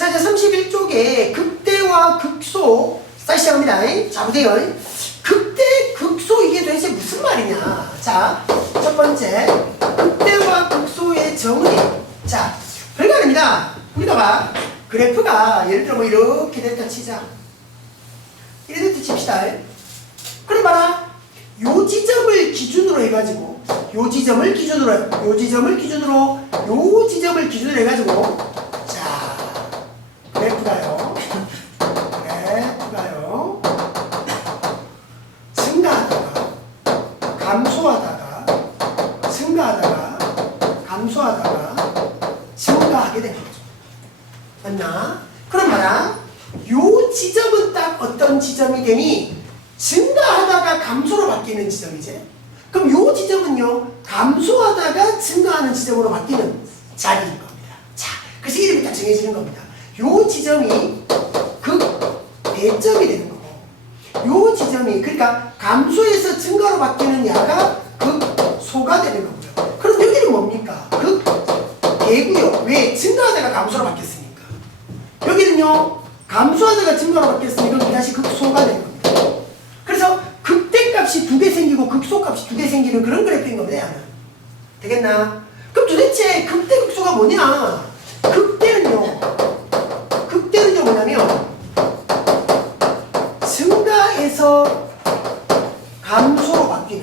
자, 이제 31쪽에 극대와 극소 다시 시작합니다. 자, 보세요. 극대, 극소 이게 도대체 무슨 말이냐. 자, 첫 번째 극대와 극소의 정의. 자, 별거 아닙니다. 우리가 봐. 그래프가 예를 들어 뭐 이렇게 됐다 치자. 이렇게 됐다 칩시다. 그럼 봐라. 요 지점을 기준으로 해가지고 요 지점을 기준으로 해가지고 자, 그래프가요 증가하다가 증가하게 되는 거죠. 맞나? 그럼 봐라. 요 지점은 딱 어떤 지점이 되니? 증가하다가 감소로 바뀌는 지점이지. 그럼 요 지점은요, 감소하다가 증가하는 지점으로 바뀌는 자리인 겁니다. 자, 그래서 이름이 딱 정해지는 겁니다. 요 지점이 극대점이 되는 거고, 요 지점이, 그러니까 감소에서 증가로 바뀌는 야가 극소가 되는 거고요. 그럼 여기는 뭡니까? 극대고요. 왜? 증가하다가 감소로 바뀌었으니까. 여기는요, 감소하다가 증가로 바뀌었으니까 다시 극소가 되는 겁니다. 그래서 극대값이 2개 생기고 극소값이 2개 생기는 그런 그래프인 겁니다. 되겠나? 그럼 도대체 극대 극소가 뭐냐? 극대는요 뭐냐면 증가에서 감소로 바뀌는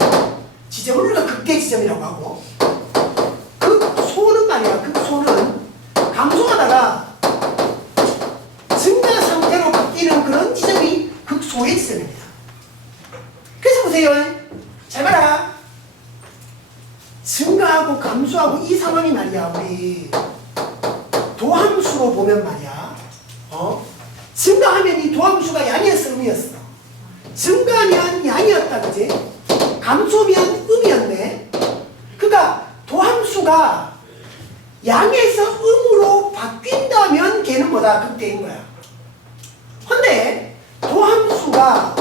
지점을 우리가 극대 지점이라고 하고, 극소는 말이야. 극소는 감소하다가 증가 상태로 바뀌는 그런 지점이 극소의 지점입니다. 그래서 보세요. 잘 봐라. 증가하고 감소하고 이 상황이 말이야. 우리 도함수로 보면 말이야. 증가하면 이 도함수가 양이었어, 음이었어? 증가하면 양이었다, 그지? 감소면 음이었네. 그러니까 도함수가 양에서 음으로 바뀐다면 걔는 뭐다? 극대인 거야. 근데 도함수가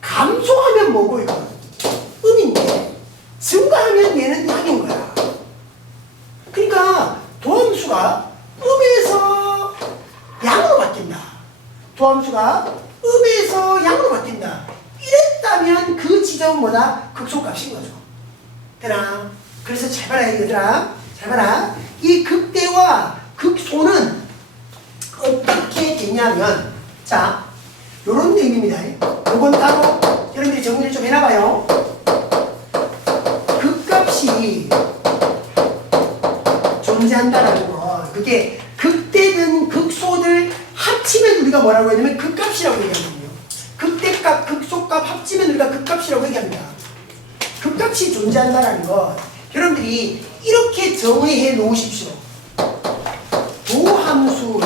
감소하면 뭐고 이거? 음인데 증가하면 얘는 양인 거야. 그러니까 도함수가 음에서 양으로 바뀐다. 도함수가 음에서 양으로 바뀐다. 이랬다면 그 지점은 뭐다? 극소값인 거죠. 되나? 그래서 잘 봐라 얘들아. 잘 봐라. 이 극대와 극소는 어떻게 되냐면, 자, 요런 의미입니다. 요건 따로 여러분들이 정리를 좀 해놔봐요. 극값이 존재한다라는 거, 그게 극대든 극소들 합치면 우리가 뭐라고 하냐면 극값이라고 얘기하거든요. 극대값, 극소값 합치면 우리가 극값이라고 얘기합니다. 극값이 존재한다라는 거 여러분들이 이렇게 정의해 놓으십시오. 도함수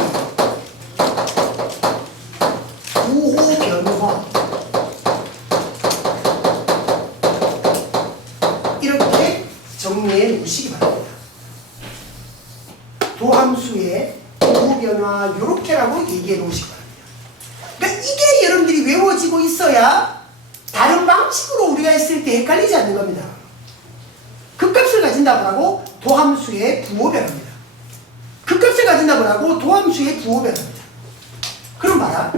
부호 변화, 이렇게 정리해 놓으시기 바랍니다. 도함수의 부호 변화 이렇게라고 얘기해 놓으시기 바랍니다. 그러니까 이게 여러분들이 외워지고 있어야 다른 방식으로 우리가 했을 때 헷갈리지 않는 겁니다. 극값을 가진다고 하고 도함수의 부호 변화입니다. 극값을 가진다고 하고 도함수의 부호 변화입니다. 그럼 봐라.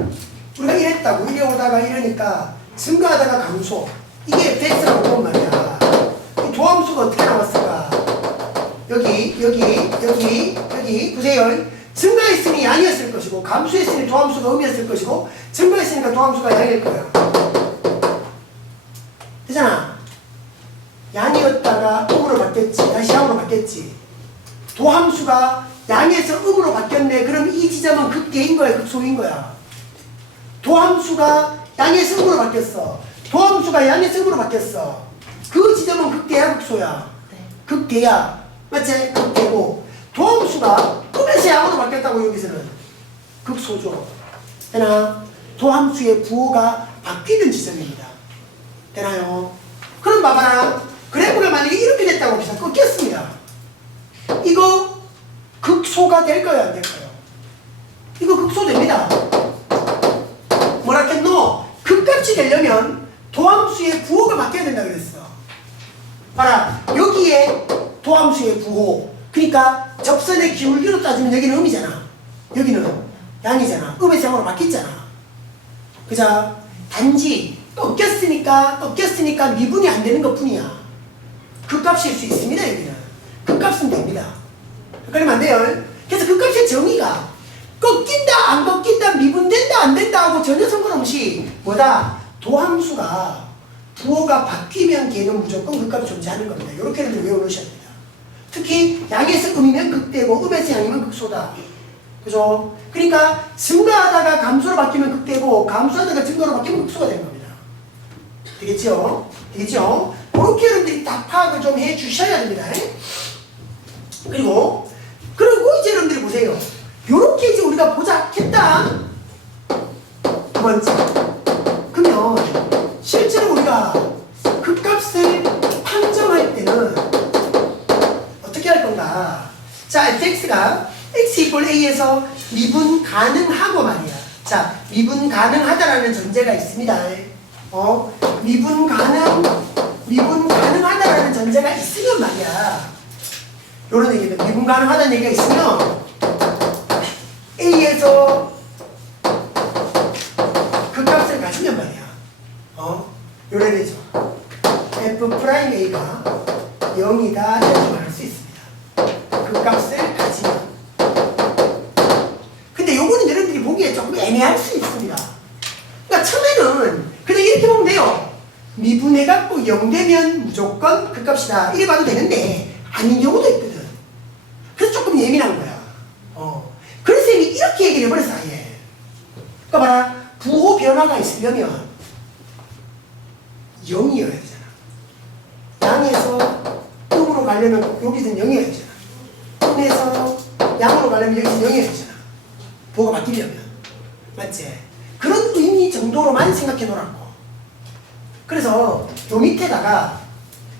우리가 이랬다고, 이래 오다가 이러니까 증가하다가 감소, 이게 fx라고 보면 말이야. 이 도함수가 어떻게 나왔을까? 여기 보세요. 증가했으니 양이었을 것이고, 감소했으니 도함수가 음이었을 것이고, 증가했으니까 도함수가 양일 거예요. 되잖아. 양이었다가 음으로 바뀌었지, 다시 양으로 바뀌었지. 도함수가 양에서 음으로 바뀌었네. 그럼 이 지점은 극대인 거야, 극소인 거야? 도함수가 양에서 음으로 바뀌었어. 도함수가 양에서 음으로 바뀌었어. 그 지점은 극대야, 극소야? 극대야. 맞지? 극대고. 도함수가 음에서 양으로 바뀌었다고 여기서는 극소죠. 되나? 도함수의 부호가 바뀌는 지점입니다. 되나요? 그럼 봐봐라. 그래프가 만약에 이렇게 됐다고 해서 꺾였습니다. 이거 극소가 될까요, 안 될까요? 이거 극소됩니다. 뭐라 했노? 극값이 되려면 도함수의 부호가 바뀌어야 된다 그랬어. 봐라. 여기에 도함수의 부호, 그러니까 접선의 기울기로 따지면 여기는 음이잖아. 여기는 양이잖아. 음에서 양으로 바뀌었잖아. 그죠? 단지 꺾였으니까 미분이 안 되는 것 뿐이야. 그 값일 수 있습니다. 여기는 그 값은 됩니다. 헷갈리면 안 돼요. 그래서 그 값의 정의가 꺾인다 안 꺾인다 미분된다 안 된다 하고 전혀 상관없이 뭐다? 도함수가 부호가 바뀌면 걔는 무조건 그 값이 존재하는 겁니다. 이렇게 외워놓으셔야 됩니다. 특히 양에서 음이면 극대고 음에서 양이면 극소다. 그죠? 그러니까 증가하다가 감소로 바뀌면 극대고 감소하다가 증가로 바뀌면 극소가 되는 겁니다. 되겠죠? 되겠죠? 그렇게 여러분들이 딱 파악을 좀 해 주셔야 됩니다. 그리고 이제 여러분들이 보세요. 요렇게 이제 우리가 보자 했다. 두 번째. 그러면 실제로 우리가 그 값을 판정할 때는 어떻게 할 건가? 자, fx가 x 이퀄 a에서 미분 가능하고 말이야. 자, 미분 가능하다라는 전제가 있습니다. 미분 가능하다라는 전제가 있으면 말이야. 요런 얘기입니다. 미분 가능하다는 얘기가 있으면 a에서 그 값을 가지면 말이야. 요런 얘기죠. f'a가 0이다 이렇게 말할 수 있습니다. 그 값을 가지면. 근데 요거는 여러분들이 보기에 조금 애매할 수 있습니다. 그러니까 처음에는 그냥 이렇게 보면 돼요. 미분해갖고 0 되면 무조건 그 값이다. 이래 봐도 되는데 아닌 경우도 있거든. 그래서 조금 예민한 거야. 그래서 쌤이 이렇게 얘기를 해버렸어 아예. 그러니까 봐라. 부호 변화가 있으려면 0이어야 되잖아. 양에서 음으로 가려면 여기서는 0이어야 되잖아. 음에서 양으로 가려면 여기서는 0이어야 되잖아. 부호가 바뀌려면. 맞지? 그런 의미 정도로만 생각해 놓으라고. 그래서 요 밑에다가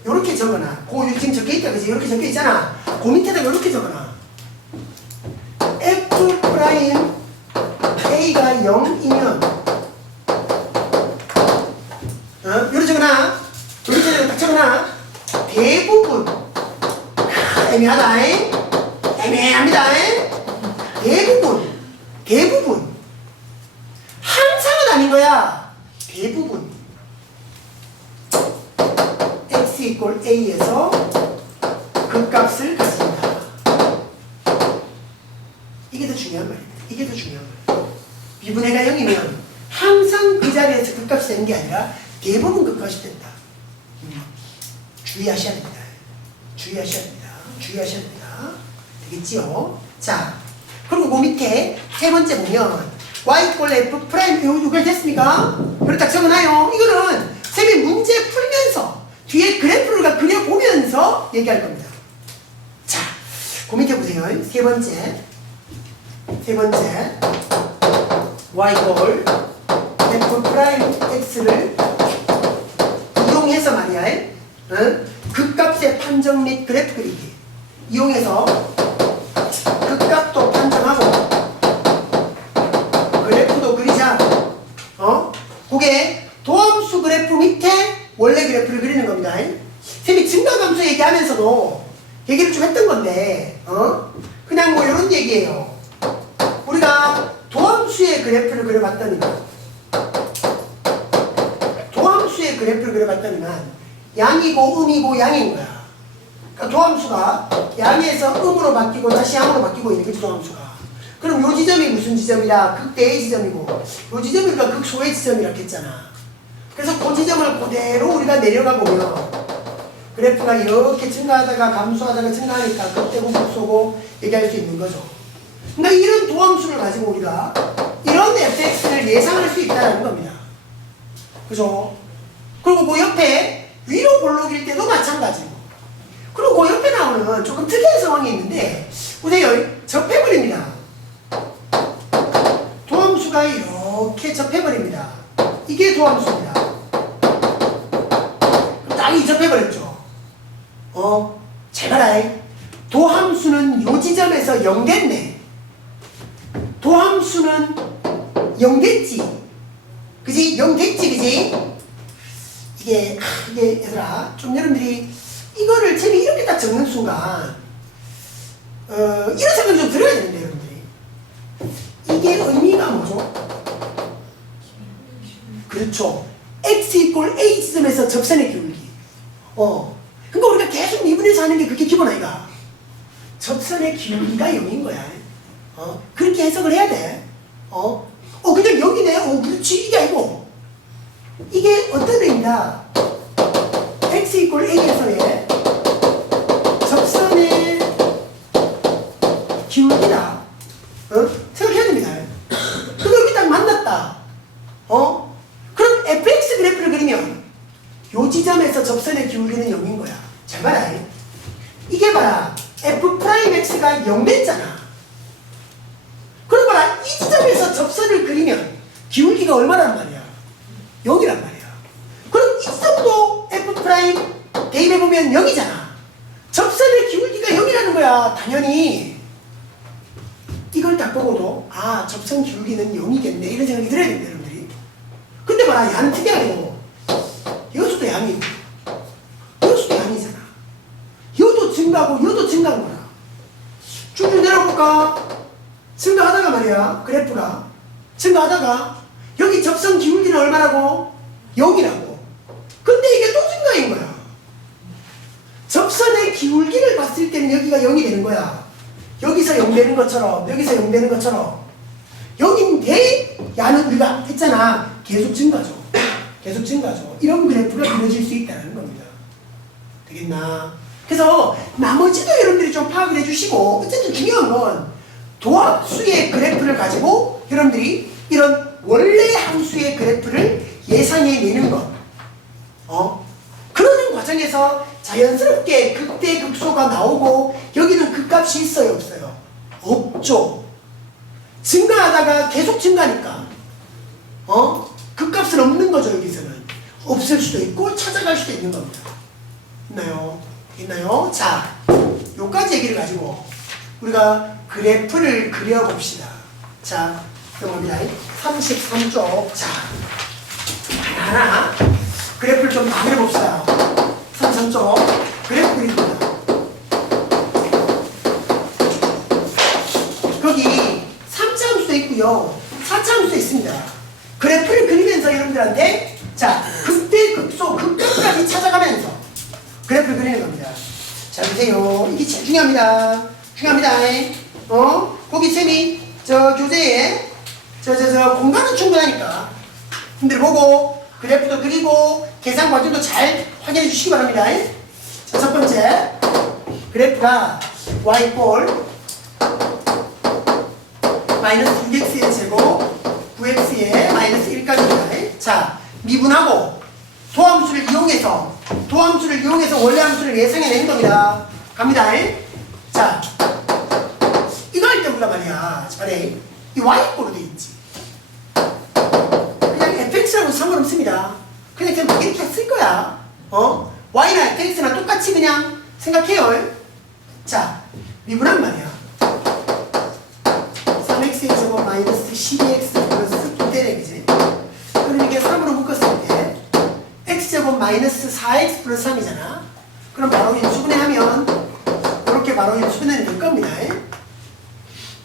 요렇게 적어놔. 지금 적혀 있다 그지? 이렇게 적혀 있잖아. 그 밑에다가 요렇게 적어놔. f 프라임 a가 0이면 요렇게 적어놔. 요렇게 딱 적어놔. 대부분 애매하다. 애매합니다. 대부분 항상은 아닌 거야. 대부분 x 이퀄 a에서 그 값을 가진다. 이게 더 중요한 말입니다. 이게 더 중요한 말이에요. 미분해가 0이면 항상 그 자리에서 그 값이 되는 게 아니라 대부분 그 값이 된다. 주의하셔야 됩니다. 주의하셔야 됩니다. 되겠지요? 자, 그리고 그 밑에 세 번째 보면 y 이퀄 f 프라임 요걸 됐습니까? 그걸 딱 적어놔요. 이거는 쌤이 문제 풀면서 뒤에 그래프를 그려보면서 얘기할 겁니다. 자, 그 밑에 보세요. 세 번째 y 이퀄 f 프라임 x를 이용해서 말이야. 그 값의 판정 및 그래프 그리기 이용해서 그 값도 판정하고 그래프도 그리자. 그게 도함수 그래프 밑에 원래 그래프를 그리는 겁니다. 쌤이 증가감수 얘기하면서도 얘기를 좀 했던 건데 그냥 뭐 이런 얘기예요. 우리가 도함수의 그래프를 그려봤더니만 양이고 음이고 양인 거야. 그러니까 도함수가 양에서 음으로 바뀌고 다시 양으로 바뀌고 있는 거지 도함수가. 그럼 요 지점이 무슨 지점이다? 극대의 지점이고 요 지점이 우리가 극소의 지점이라고 했잖아. 그래서 그 지점을 그대로 우리가 내려가 보면 그래프가 이렇게 증가하다가 감소하다가 증가하니까 극대고 극소고 얘기할 수 있는 거죠. 그러니까 이런 도함수를 가지고 우리가 이런 fx를 예상할 수 있다는 겁니다. 그죠? 그리고 그 옆에 위로 볼록일 때도 마찬가지고. 그리고 그 옆에 나오는 조금 특이한 상황이 있는데 보세요. 접해버립니다. 도함수가 이렇게 접해버립니다. 이게 도함수입니다. 딱 접해버렸죠. 잘 봐라. 도함수는 요 지점에서 0 됐네. 도함수는 0 됐지. 그지? 0 됐지, 그지? 이게 얘들아, 좀 여러분들이 이거를 쌤이 이렇게 딱 적는 순간 이런 생각이 좀 들어야 되는데 여러분들이. 이게 의미가 뭐죠? 그렇죠. x 이퀄 a 지점에서 접선의 기울기. 그러니까 우리가 계속 미분해서 하는 게 그게 기본 아이가. 접선의 기울기가 0인 거야. 그렇게 해석을 해야 돼. 그냥 0이네. 그렇지. 이게 아니고. 이게 어떤 의미다? x 이퀄 a에서의 접선의 기울기다. 생각해야 됩니다. 그럼 여기 딱 만났다. 그럼 fx 그래프를 그리면 요 지점에서 접선의 기울기는 0인 거야. 잘 봐라. 이게 봐라. f'x가 0 됐잖아. 그럼 봐라. 이 지점에서 접선을 그리면 기울기가 얼마란 말이야? 0이란 말이야. 그럼 이 지점도 f' 대입해보면 0이잖아. 접선의 기울기가 0이라는 거야. 당연히 이걸 딱 보고도 접선 기울기는 0이겠네 이런 생각이 들어야 됩니다. 여러분들이. 근데 봐라. 양은 특이하고 여수도 양이고 여수도 양이잖아. 여도 증가하고 여도 증가한 거야. 쭉쭉 내려볼까? 증가하다가 말이야. 그래프가 증가하다가 여기 접선 기울기는 얼마라고? 0이라고. 근데 이게 또 증가인 거야. 접선의 기울기를 봤을 때는 여기가 0이 되는 거야. 여기서 0 되는 것처럼 여기서 0 되는 것처럼 0인데 야는 우리가 했잖아. 계속 증가죠. 계속 증가죠. 이런 그래프가 그려질 수 있다는 겁니다. 되겠나? 그래서 나머지도 여러분들이 좀 파악을 해주시고 어쨌든 중요한 건 도합수의 그래프를 가지고 여러분들이 이런 원래 함수의 그래프를 예상해내는 것. 그러는 과정에서 자연스럽게 극대 극소가 나오고 여기는 극값이 있어요 없어요? 없죠. 증가하다가 계속 증가하니까 극값은 없는 거죠. 여기서는 없을 수도 있고 찾아갈 수도 있는 겁니다. 있나요? 있나요? 자, 요까지 얘기를 가지고 우리가 그래프를 그려봅시다. 자, 넘어갑니다. 33쪽. 자, 하나 그래프를 좀 다 그려봅시다. 33쪽 그래프 그립니다. 거기 3차 함수도 있고요 4차 함수도 있습니다. 그래프를 그리면서 여러분들한테 자, 극대 극소 극값까지 찾아가면서 그래프를 그리는 겁니다. 자, 보세요. 이게 제일 중요합니다. 중요합니다. 거기 쌤이 교재에 공간은 충분하니까 분들 보고 그래프도 그리고 계산 과정도 잘 확인해 주시기 바랍니다. 자, 첫 번째 그래프가 y 마이너스 6x의 제곱 9x의 마이너스 1까지입니다. 자, 미분하고 도함수를 이용해서 원래 함수를 예상해내는 겁니다. 갑니다. 자, 이거 할 때 우리가 말이야. 이 y꼴로 돼 있지. 그냥 fx라고 상관없습니다. 그냥 이렇게 쓸 거야. y나 fx나 똑같이 그냥 생각해요. 자, 미분한 말이야. 3x의 제곱 마이너스 12x 플러스 2대렉이지. 그럼 이게 3으로 묶었을 때 x제곱 마이너스 4x 플러스 3이잖아. 그럼 바로 인수분해하면 이렇게 바로 인수분해는 될 겁니다.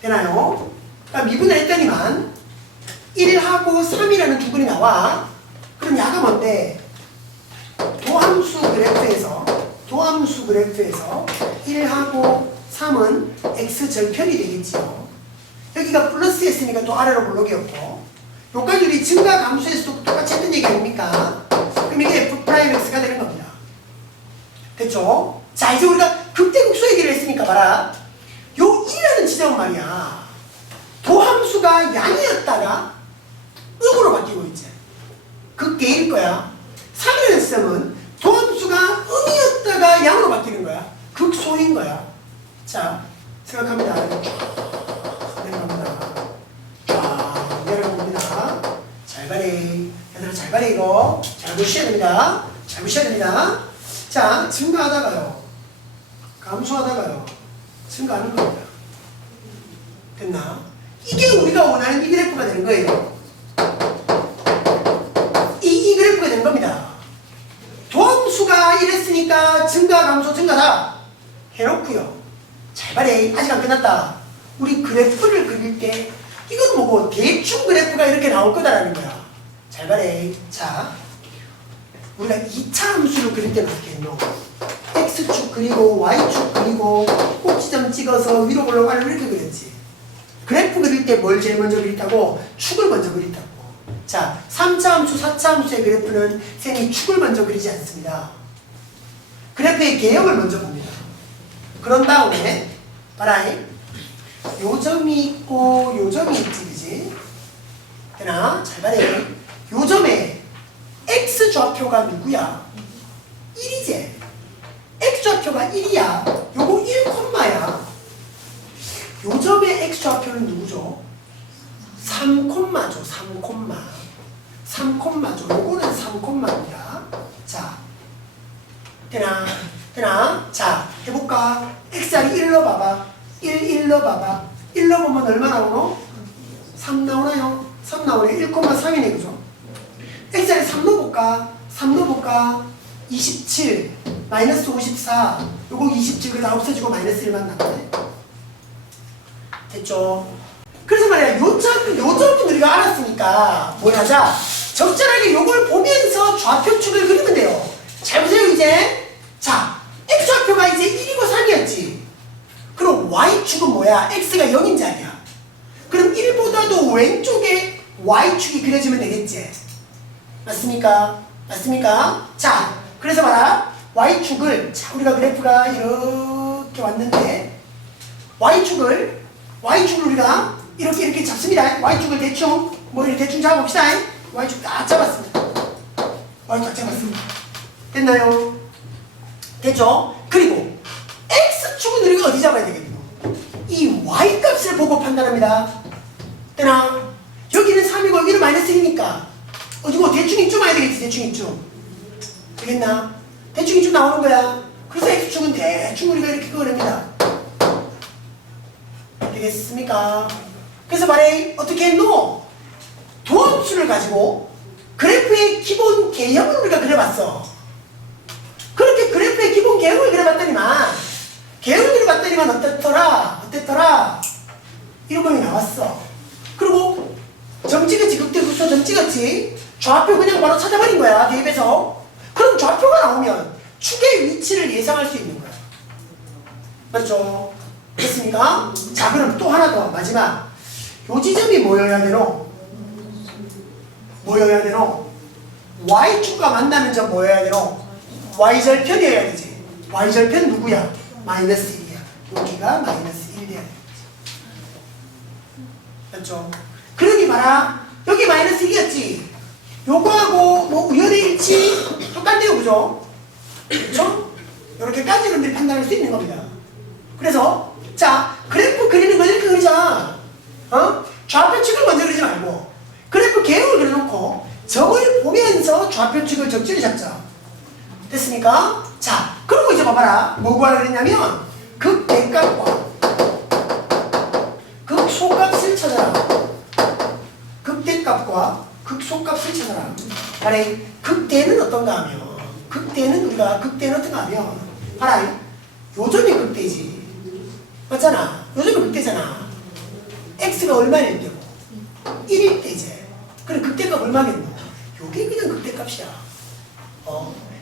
되나요? 그러니까 미분을 했더니만 1하고 3이라는 두 분이 나와. 그럼 야가 뭔데? 도함수 그래프에서 1하고 3은 x절편이 되겠지요. 여기가 플러스였으니까 또 아래로 블록이었고 여기까지 우리 증가 감수에서도 똑같이 했던 얘기 아닙니까? 그럼 이게 f'x가 되는 겁니다. 됐죠? 자, 이제 우리가 극대극소 얘기를 했으니까 봐라. 요 1이라는 지점은 말이야. 도함수가 양이었다가 음으로 바뀌고 있지. 극대일 거야. 3이라는 지점은 도함수가 음이었다가 양으로 바뀌는 거야. 극소인 거야. 자, 생각합니다. 내려갑니다. 쫙 내려갑니다. 잘 가래. 얘들아 잘 가래 이거. 잘 보셔야 됩니다. 잘 보셔야 됩니다. 자, 증가하다가요. 감소하다가요. 증가하는 겁니다. 됐나? 이게 우리가 원하는 이 그래프가 되는 거예요. 이 그래프가 되는 겁니다. 도함수가 이랬으니까 증가, 감소, 증가다 해놓고요. 잘 말해 아직 안 끝났다. 우리 그래프를 그릴 때 이건 뭐고 대충 그래프가 이렇게 나올 거다라는 거야. 잘 말해. 자, 우리가 2차 함수를 그릴 때는 어떻게 했노? x축 그리고 y축 그리고 꼭지점 찍어서 위로 올라가고 아래로 이렇게 그렸지. 그래프 그릴 때 뭘 제일 먼저 그린다고? 축을 먼저 그린다고. 자, 3차 함수, 4차 함수의 그래프는 쌤이 축을 먼저 그리지 않습니다. 그래프의 개형을 먼저 봅니다. 그런 다음에 봐라잉. 요 점이 있고 요 점이 있지, 그지? 되나? 잘 봐래. 요 점에 x 좌표가 누구야? 1이지. x 좌표가 1이야. 요거 1콤마야. 요 점의 x 좌표는 누구죠? 3콤마죠. 3콤마. 3콤마죠. 요거는 3콤마입니다. 자, 되나? 되나? 자, 해볼까? x자리 1로 봐봐. 1 넣어봐봐. 1 넣어보면 얼마 나오노? 3 나오나요? 3 나오네. 1,3이네. 그죠? x자리 3 넣어볼까? 3 넣어볼까? 27 마이너스 54 요거 27 그래서 없어지고 마이너스 1만 남네. 됐죠? 그래서 말이야 요 점은 우리가 알았으니까 뭘 하자? 적절하게 요걸 보면서 좌표축을 그리면 돼요. 잘 보세요 이제. 자, x좌표가 이제 1이고 3이었지. 그럼 y축은 뭐야? x가 0인 자리야. 그럼 1보다도 왼쪽에 y축이 그려지면 되겠지. 맞습니까? 맞습니까? 자, 그래서 봐라. y축을, 자, 우리가 그래프가 이렇게 왔는데 y축을 우리가 이렇게 잡습니다. y축을 대충 머리를 대충 잡아봅시다. y축 딱 잡았습니다. y축 딱 잡았습니다. 됐나요? 됐죠? 그리고 x축은 우리가 어디 잡아야 되겠노? 이 y값을 보고 판단합니다. 되나? 여기는 3이고 여기는 마이너스 1이니까 어디고 대충 이쯤 와야 되겠지. 대충 이쯤. 되겠나? 대충 이쯤 나오는 거야. 그래서 x축은 대충 우리가 이렇게 그립니다. 되겠습니까? 그래서 말해 어떻게 했노? 두 함수를 가지고 그래프의 기본 개형을 우리가 그려봤어. 그렇게 그래프의 기본 개형을 그려봤더니만 어땠더라? 이런 거이 나왔어. 그리고 점 찍었지. 극대극소 점 찍었지. 좌표 그냥 바로 찾아버린 거야. 대입해서. 그럼 좌표가 나오면 축의 위치를 예상할 수 있는 거야. 맞죠? 됐습니까? 자, 그럼 또 하나 더 마지막. 요 지점이 뭐여야 되노? y축과 만나는 점 뭐여야 되노? y절편이어야 되지. y절편 누구야? 마이너스 1이야. 여기가 마이너스 1 돼야 돼. 맞죠? 그러니 봐라. 여기 마이너스 1이었지. 요거하고 뭐 우연의 일치 똑같네요. 그죠? 그쵸? 이렇게까지 여러분들이 판단할 수 있는 겁니다. 그래서 자, 그래프 그리는 건 이렇게 그리자. 좌표축을 먼저 그리지 말고 그래프 개형을 그려놓고 점을 보면서 좌표축을 적절히 잡자. 됐습니까? 자, 그리고 이제 봐봐라. 뭐 구하라 그랬냐면 극대값과 극소값을 찾아라. 극대값과 극소값을 찾아라. 아래 극대는 어떤가 하면 극대는 어떤가 하면 봐라. 요 점이 극대지. 맞잖아. 요 점이 극대잖아. x가 얼마일 때고 1일 때지. 그럼 극대값 얼마겠노? 요게 그냥 극대값이야.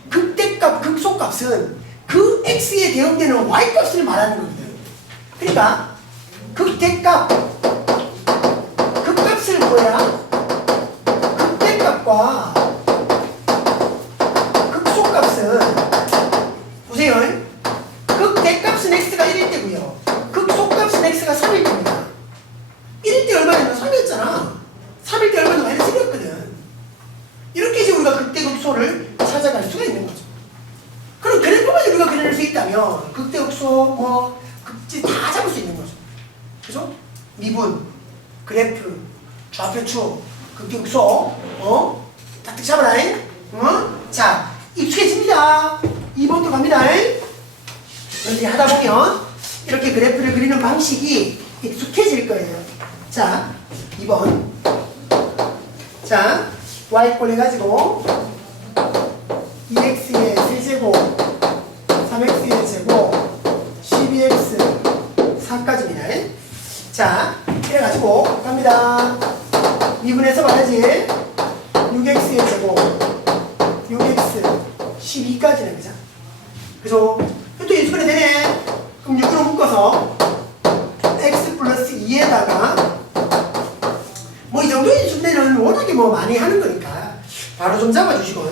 극대값, 극소값은 그 x에 대응되는 y값을 말하는 거거든. 그러니까 극대값, 극값을 뭐야? 극대값과 극소값은 보세요. 극대값은 x가 1일 때고요. 극소값은 x가 3일 때입니다. 1일 때 얼마였나? 3이었잖아. 3일 때 얼마나 마이너스 1이었거든. 이렇게 이제 우리가 극대 극소를 찾아갈 수가 있는 거죠. 그럼 그래프만 우리가 그려낼 수 있다면 극대 극소 뭐 극지 다 잡을 수 있는 거죠. 그죠? 미분, 그래프, 좌표축, 극대 극소 딱딱 잡아라. 자, 익숙해집니다. 2번도 갑니다. 여러분들이 하다 보면 이렇게 그래프를 그리는 방식이 익숙해질 거예요. 자, 2번. 자, y꼴 해가지고 2x의 세제곱 3x의 제곱 12x 4까지입니다. 자, 이래가지고 갑니다. 미분해서 봐야지. 6x의 제곱 6x 12까지는 그죠? 그죠? 또 인수분해 되네. 그럼 6으로 묶어서 x 플러스 2에다가 뭐 이 정도 인수분해는 워낙에 뭐 많이 하는 거니까 바로 좀 잡아주시고.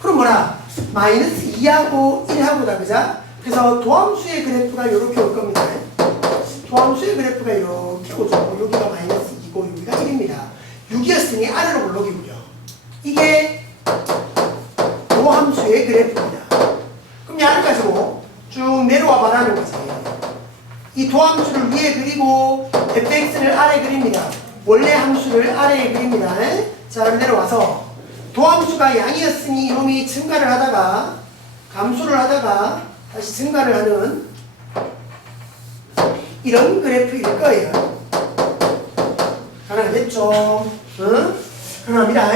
그럼 뭐라? 마이너스 2하고 1하고다 그죠? 그래서 도함수의 그래프가 이렇게 올 겁니다. 도함수의 그래프가 이렇게 오죠. 여기가 마이너스 2고 여기가 1입니다. 6이었으니 아래로 올라오기고요. 이게 도함수의 그래프입니다. 그럼 얘를 가지고 쭉 내려와 봐라는 거지. 이 도함수를 위에 그리고 fx를 아래 그립니다. 원래 함수를 아래에 그립니다. 자, 그럼 내려와서 도함수가 양이었으니 이놈이 증가를 하다가 감소를 하다가 다시 증가를 하는 이런 그래프일 거예요. 가능하겠죠? 응? 가능합니다.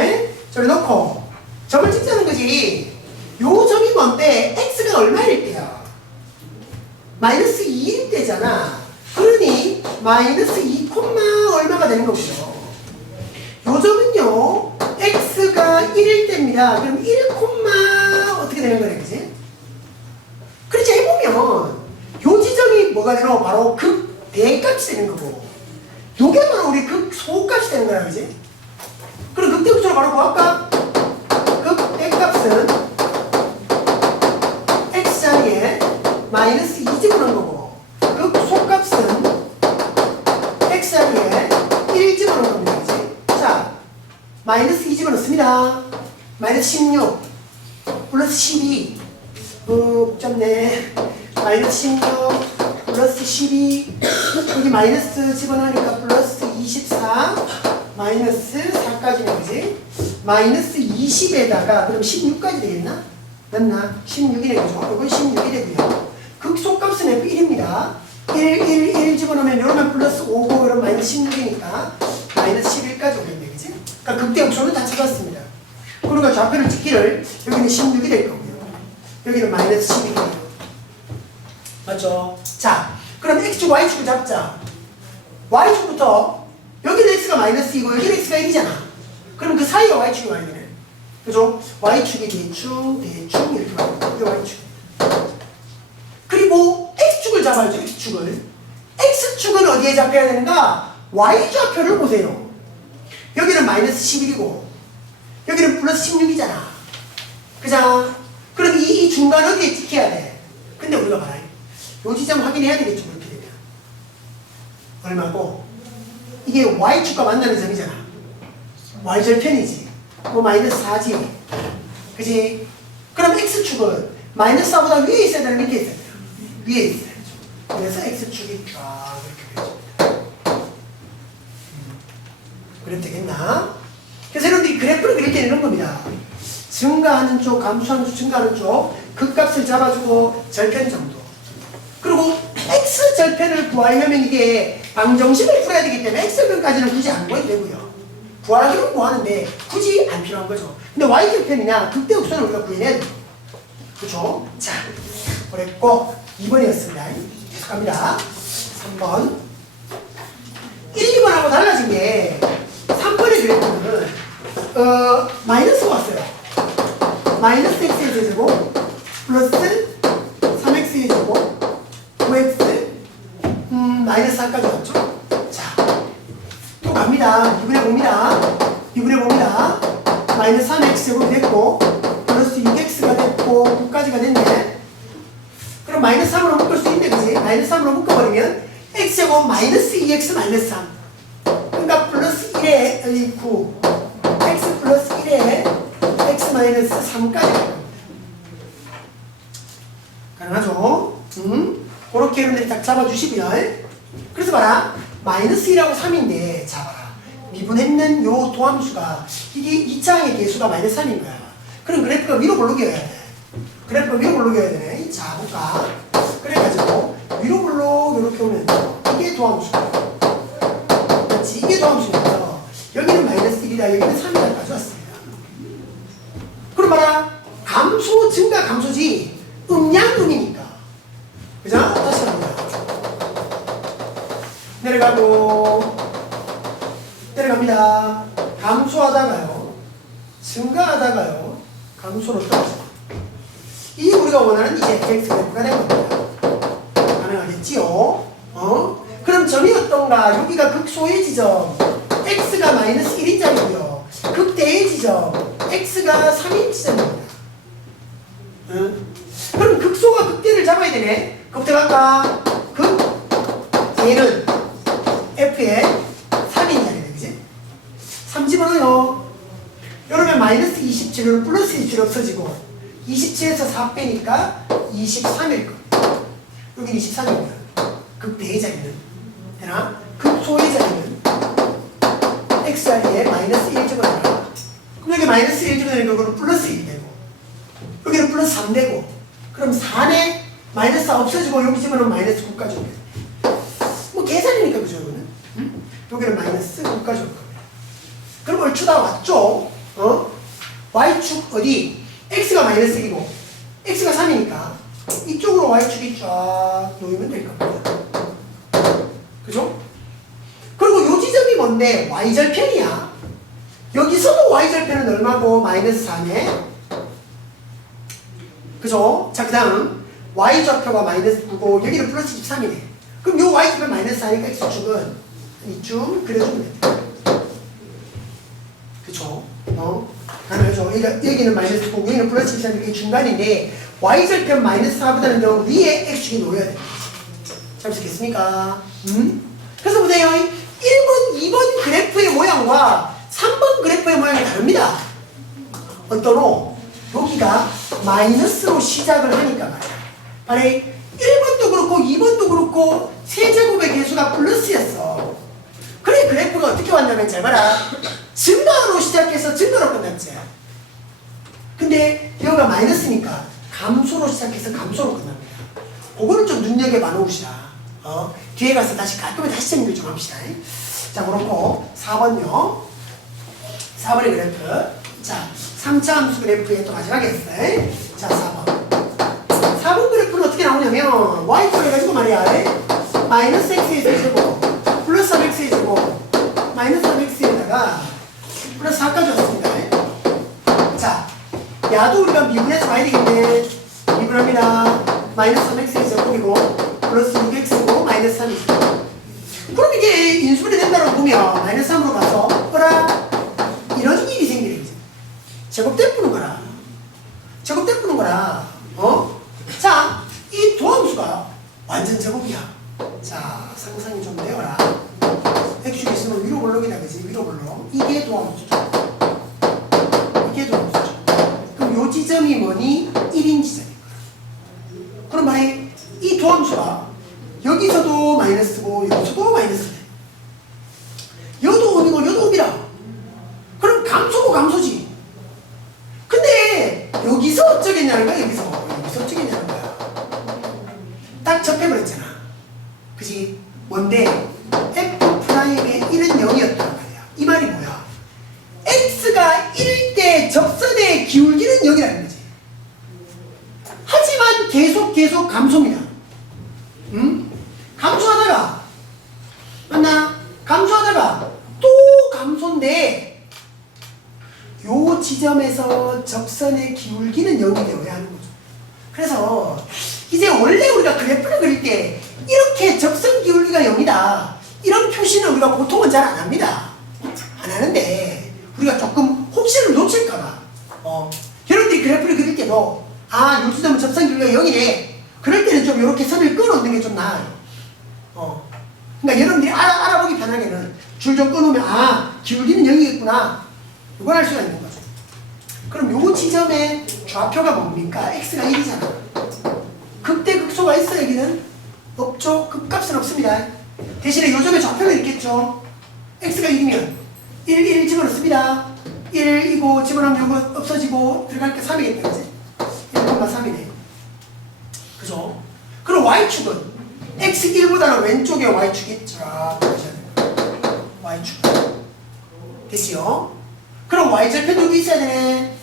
저리 놓고 점을 찍자는 거지. 요 점이 뭔데 x가 얼마일 때야? 마이너스 2일 때잖아. 그러니 마이너스 2 얼마가 되는 거고요. 요 점은요 x가 1일 때입니다. 그럼 1 어떻게 되는 거래, 그지? 그렇지, 해보면 요 지점이 뭐가 되노? 바로 극대값이 되는 거고, 요게 바로 우리 극소값이 되는 거야, 그지? 그럼 극대값으로 바로 구할까? 극대값은 x자리에 마이너스 2 집어넣는 거고, 극소값은 x자리에 1 집어넣는 겁니다, 그지? 자, 마이너스 2 집어넣습니다. 마이너스 16 플러스 12 복잡네. 마이너스 16 플러스 12 여기 마이너스 집어넣으니까 플러스 24 마이너스 4까지는 그지? 마이너스 20에다가 그럼 16까지 되겠나? 맞나? 16이 되죠. 이건 16이 되고요. 극소값은 F1입니다. 1 집어넣으면 이러면 플러스 5고 이러면 마이너스 16이니까 마이너스 11까지 오겠네, 그지? 그러니까 극대역수는 다 찾았습니다. 그러니까 좌표를 찍기를 여기는 16이 될 거고요. 여기는 마이너스 11이에요. 맞죠? 자, 그럼 x축, y축을 잡자. y축부터 여기는 x가 마이너스 2고 여기는 x가 1이잖아. 그럼 그 사이에 y축이 와야 되네. 그죠? y축이 대충 이렇게 와야 돼. 이게 y축. 그리고 x축을 잡아야죠, x축을. x축은 어디에 잡혀야 되는가? y좌표를 보세요. 여기는 마이너스 11이고 여기는 플러스 16이잖아. 그죠? 그럼 이 중간 어디에 찍혀야 돼? 근데 우리가 봐라. 요 지점 확인해야 되겠죠, 그렇게 되면. 얼마고? 이게 y축과 만나는 점이잖아. y절편이지. 뭐 마이너스 4지. 그지? 그럼 x축은 마이너스 4보다 위에 있어야 되나 밑에 있어야 되나? 위에 있어야죠. 그래서 x축이 쫙 이렇게 되죠. 그럼 되겠나? 그래서 여러분들이 그래프를 그릴 때는 이런 겁니다. 증가하는 쪽, 감소하는 쪽, 증가하는 쪽, 극값을 잡아주고 절편 정도. 그리고 x절편을 구하려면 이게 방정식을 풀어야 되기 때문에 x절편까지는 굳이 안 구해도 되고요. 구하려면 구하는데 굳이 안 필요한 거죠. 근데 y절편이나 극대역수는 우리가 구해내야 돼요. 그렇죠? 자, 그랬고 2번이었습니다. 계속 갑니다. 3번 1, 2번하고 달라진 게 3번의 그래프는 마이너스가 왔어요. 마이너스 x의 제곱 플러스 3x의 제곱 9x 마이너스 4까지 왔죠? 자, 또 갑니다. 2분의 봅니다. 2분의 봅니다. 마이너스 3x 제곱이 됐고 플러스 6x가 됐고 9까지가 됐네. 그럼 마이너스 3으로 묶을 수 있네, 그지? 마이너스 3으로 묶어버리면 x제곱 마이너스 2x 마이너스 3 그러니까 플러스 1에 9 x 플러스 1에 x 마이너스 3까지 갈 겁니다. 가능하죠? 그렇게 여러분들이 딱 잡아주시고요. 그래서 봐라. 마이너스 1하고 3인데 잡아라. 미분했는 요 도함수가 이게 2차의 개수가 마이너스 3인 거야. 그럼 그래프가 위로 볼록이어야 돼. 그래프가 위로 볼록이어야 되네. 자, 볼까? 그래가지고 위로 볼록 이렇게 오면 이게 도함수야. 그렇지? 이게 도함수니까 여기는 마이너스 1이다. 여기는 3이다. 가져왔습니다. 그럼 봐라. 감소, 증가, 감소지. 음양, 음이니까. 그죠? 다시 한번. 내려가고 내려갑니다. 감소하다가요 증가하다가요 감소로 떨어져요. 이게 우리가 원하는 이제 fx 그래프가 된 겁니다. 가능하겠지요? 그럼 점이 어떤가? 여기가 극소의 지점 x가 마이너스 1인 자리고요. 극대의 지점 x가 3인 지점입니다. 그럼 극소가 극대를 잡아야 되네. 극대 갈까? 얘는 f의 3인 자리네, 그지? 3 집어넣어요. 이러면 마이너스 27은 플러스 27 없어지고 27에서 4 빼니까 23일 겁니다. 여기 23입니다. 극대의 자리는 되나? 극소의 자리는 x 자리에 마이너스 1 집어넣어요. 그럼 여기 마이너스 1 집어넣으니까 그건 플러스 1 되고 여기는 플러스 3 되고 그럼 4에 마이너스 4 없어지고 여기 집어넣으면 마이너스 9까지 오게 돼. 뭐 계산이니까 그죠 이거는? 여기는 마이너스 9까지 올 겁니다. 그럼 얼추 다 왔죠? y축 어디? x가 마이너스 1이고 x가 3이니까 이쪽으로 y축이 쫙 놓이면 될 겁니다. 그죠? 그리고 요 지점이 뭔데? y절편이야. 여기서도 y절편은 얼마고? 마이너스 4네. 그죠? 자, 그 다음 y좌표가 마이너스 9고 여기는 플러스 23이네. 그럼 요 y좌표 마이너스 4니까 x축은 이쯤 그려주면 됩니다. 그쵸? 가능하죠? 여기는 마이너스 9, 여기는 플러스 23이니까 이 중간인데 y절편 마이너스 4보다는 더 위에 x축이 놓여야 됩니다. 잡으시겠습니까? 그래서 보세요. 1번, 2번 그래프의 모양과 3번 그래프의 모양이 다릅니다. 어떠노? 여기가 마이너스로 시작을 하니까 말이야. 만약에 1번도 그렇고 2번도 그렇고 세제곱의 개수가 플러스였어. 그래 그래프가 어떻게 왔냐면 잘 봐라. 증가로 시작해서 증가로 끝났지. 근데 여기가 마이너스니까 감소로 시작해서 감소로 끝납니다. 그거는 좀 눈여겨봐 놓으시라. 뒤에 가서 다시 깔끔하게 다시 정리 좀 합시다. 자, 그렇고 4번요. 4번의 그래프. 자, 3차 함수 그래프의 또 마지막에 했어요. 자, 4번. 4번 그래프는 어떻게 나오냐면 y표 해가지고 말이야. 마이너스 x의 세제곱 플러스 3x의 제곱 마이너스 3x에다가 플러스 4까지 왔습니다. 자, 야도 우리가 미분해서 봐야 되겠네. 미분합니다. 마이너스 3x의 제곱이고 플러스 6x고 마이너스 3이죠. 그럼 이게 인수분해 된다고 보면 마이너스 3으로 가서 뭐라? 이런 일이 생기겠지. 제곱대 푸는 거라. 제곱대 푸는 거라. 자, 이 도함수가 완전 제곱이야. 자, 상상이 좀 되어라. x축이 있으면 위로 볼록이다, 그지? 위로 볼록. 이게 도함수죠. 이게 도함수죠. 그럼 요 지점이 뭐니? 1인 지점인 거야. 그럼 만약에 이 도함수가 여기서도 마이너스고 여기서도 마이너스네. 여도 5이고 여도 5이라. 그럼 감소고 감소지. 근데 여기서 어쩌겠냐는 거야. 여기서 어쩌겠냐는 거야. 딱 접해버렸잖아. 그치? 뭔데? F'의 1은 0이었단 말이야. 이 말이 뭐야? X가 1일 때 접선의 기울기는 0이라는 거지. 하지만 계속 감소입니다. 감소하다가 맞나? 감소하다가 또 감소인데 요 지점에서 접선의 기울기는 0이 되어야 하는 거죠. 그래서 이제 원래 우리가 그래프를 그릴 때 이렇게 접선 기울기가 0이다 이런 표시는 우리가 보통은 잘 안 합니다. 안 하는데 우리가 조금 혹시를 놓칠까봐 여러분들이 그래프를 그릴 때도 아, 요 지점은 접선 기울기가 0이네. 그럴 때는 좀 이렇게 선을 끊어놓는 게 좀 나아요. 그러니까 여러분들이 알아보기 편하게는 줄 좀 끊으면 아, 기울기는 0이겠구나. 이걸 알 수가 있는 거죠. 그럼 요 지점의 좌표가 뭡니까? x가 1이잖아. 극대 극소가 있어 여기는? 없죠. 극값은 없습니다. 대신에 요점의 좌표는 있겠죠. x가 1이면 1 집어넣습니다. 1이고 집어넣으면 요거 없어지고 들어갈 게 3이겠다. 그치? 1,3이네. 그죠? 그럼 y축은 x1보다는 왼쪽에 y축이 쫙 보셔야 돼요. y축. 됐지요? 그럼 y절편 여기 있어야 되네.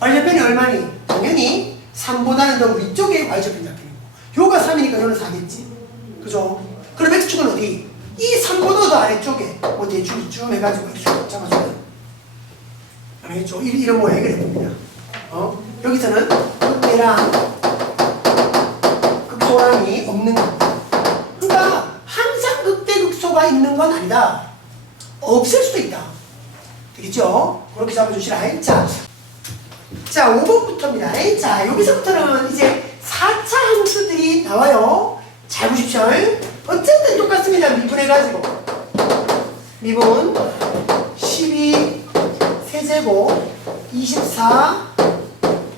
y절편이 얼마니? 당연히 3보다는 더 위쪽에 y절편 잡히는 거. 요가 3이니까 요는 4겠지. 그죠? 그럼 x축은 어디? 이 Y쪽에 뭐 대충 이쯤 해가지고 이렇게 잡아줘요. 알겠죠? 이런 모양이 그래프입니다. 여기서는 극대랑 극소랑이 없는 겁니다. 그러니까 항상 극대 극소가 있는 건 아니다. 없을 수도 있다. 되겠죠? 그렇게 잡아주시라. 자, 5번부터입니다. 자, 여기서부터는 이제 4차 함수들이 나와요. 잘 보십시오. 어쨌든 똑같습니다. 미분해가지고. 미분 12 세제곱 24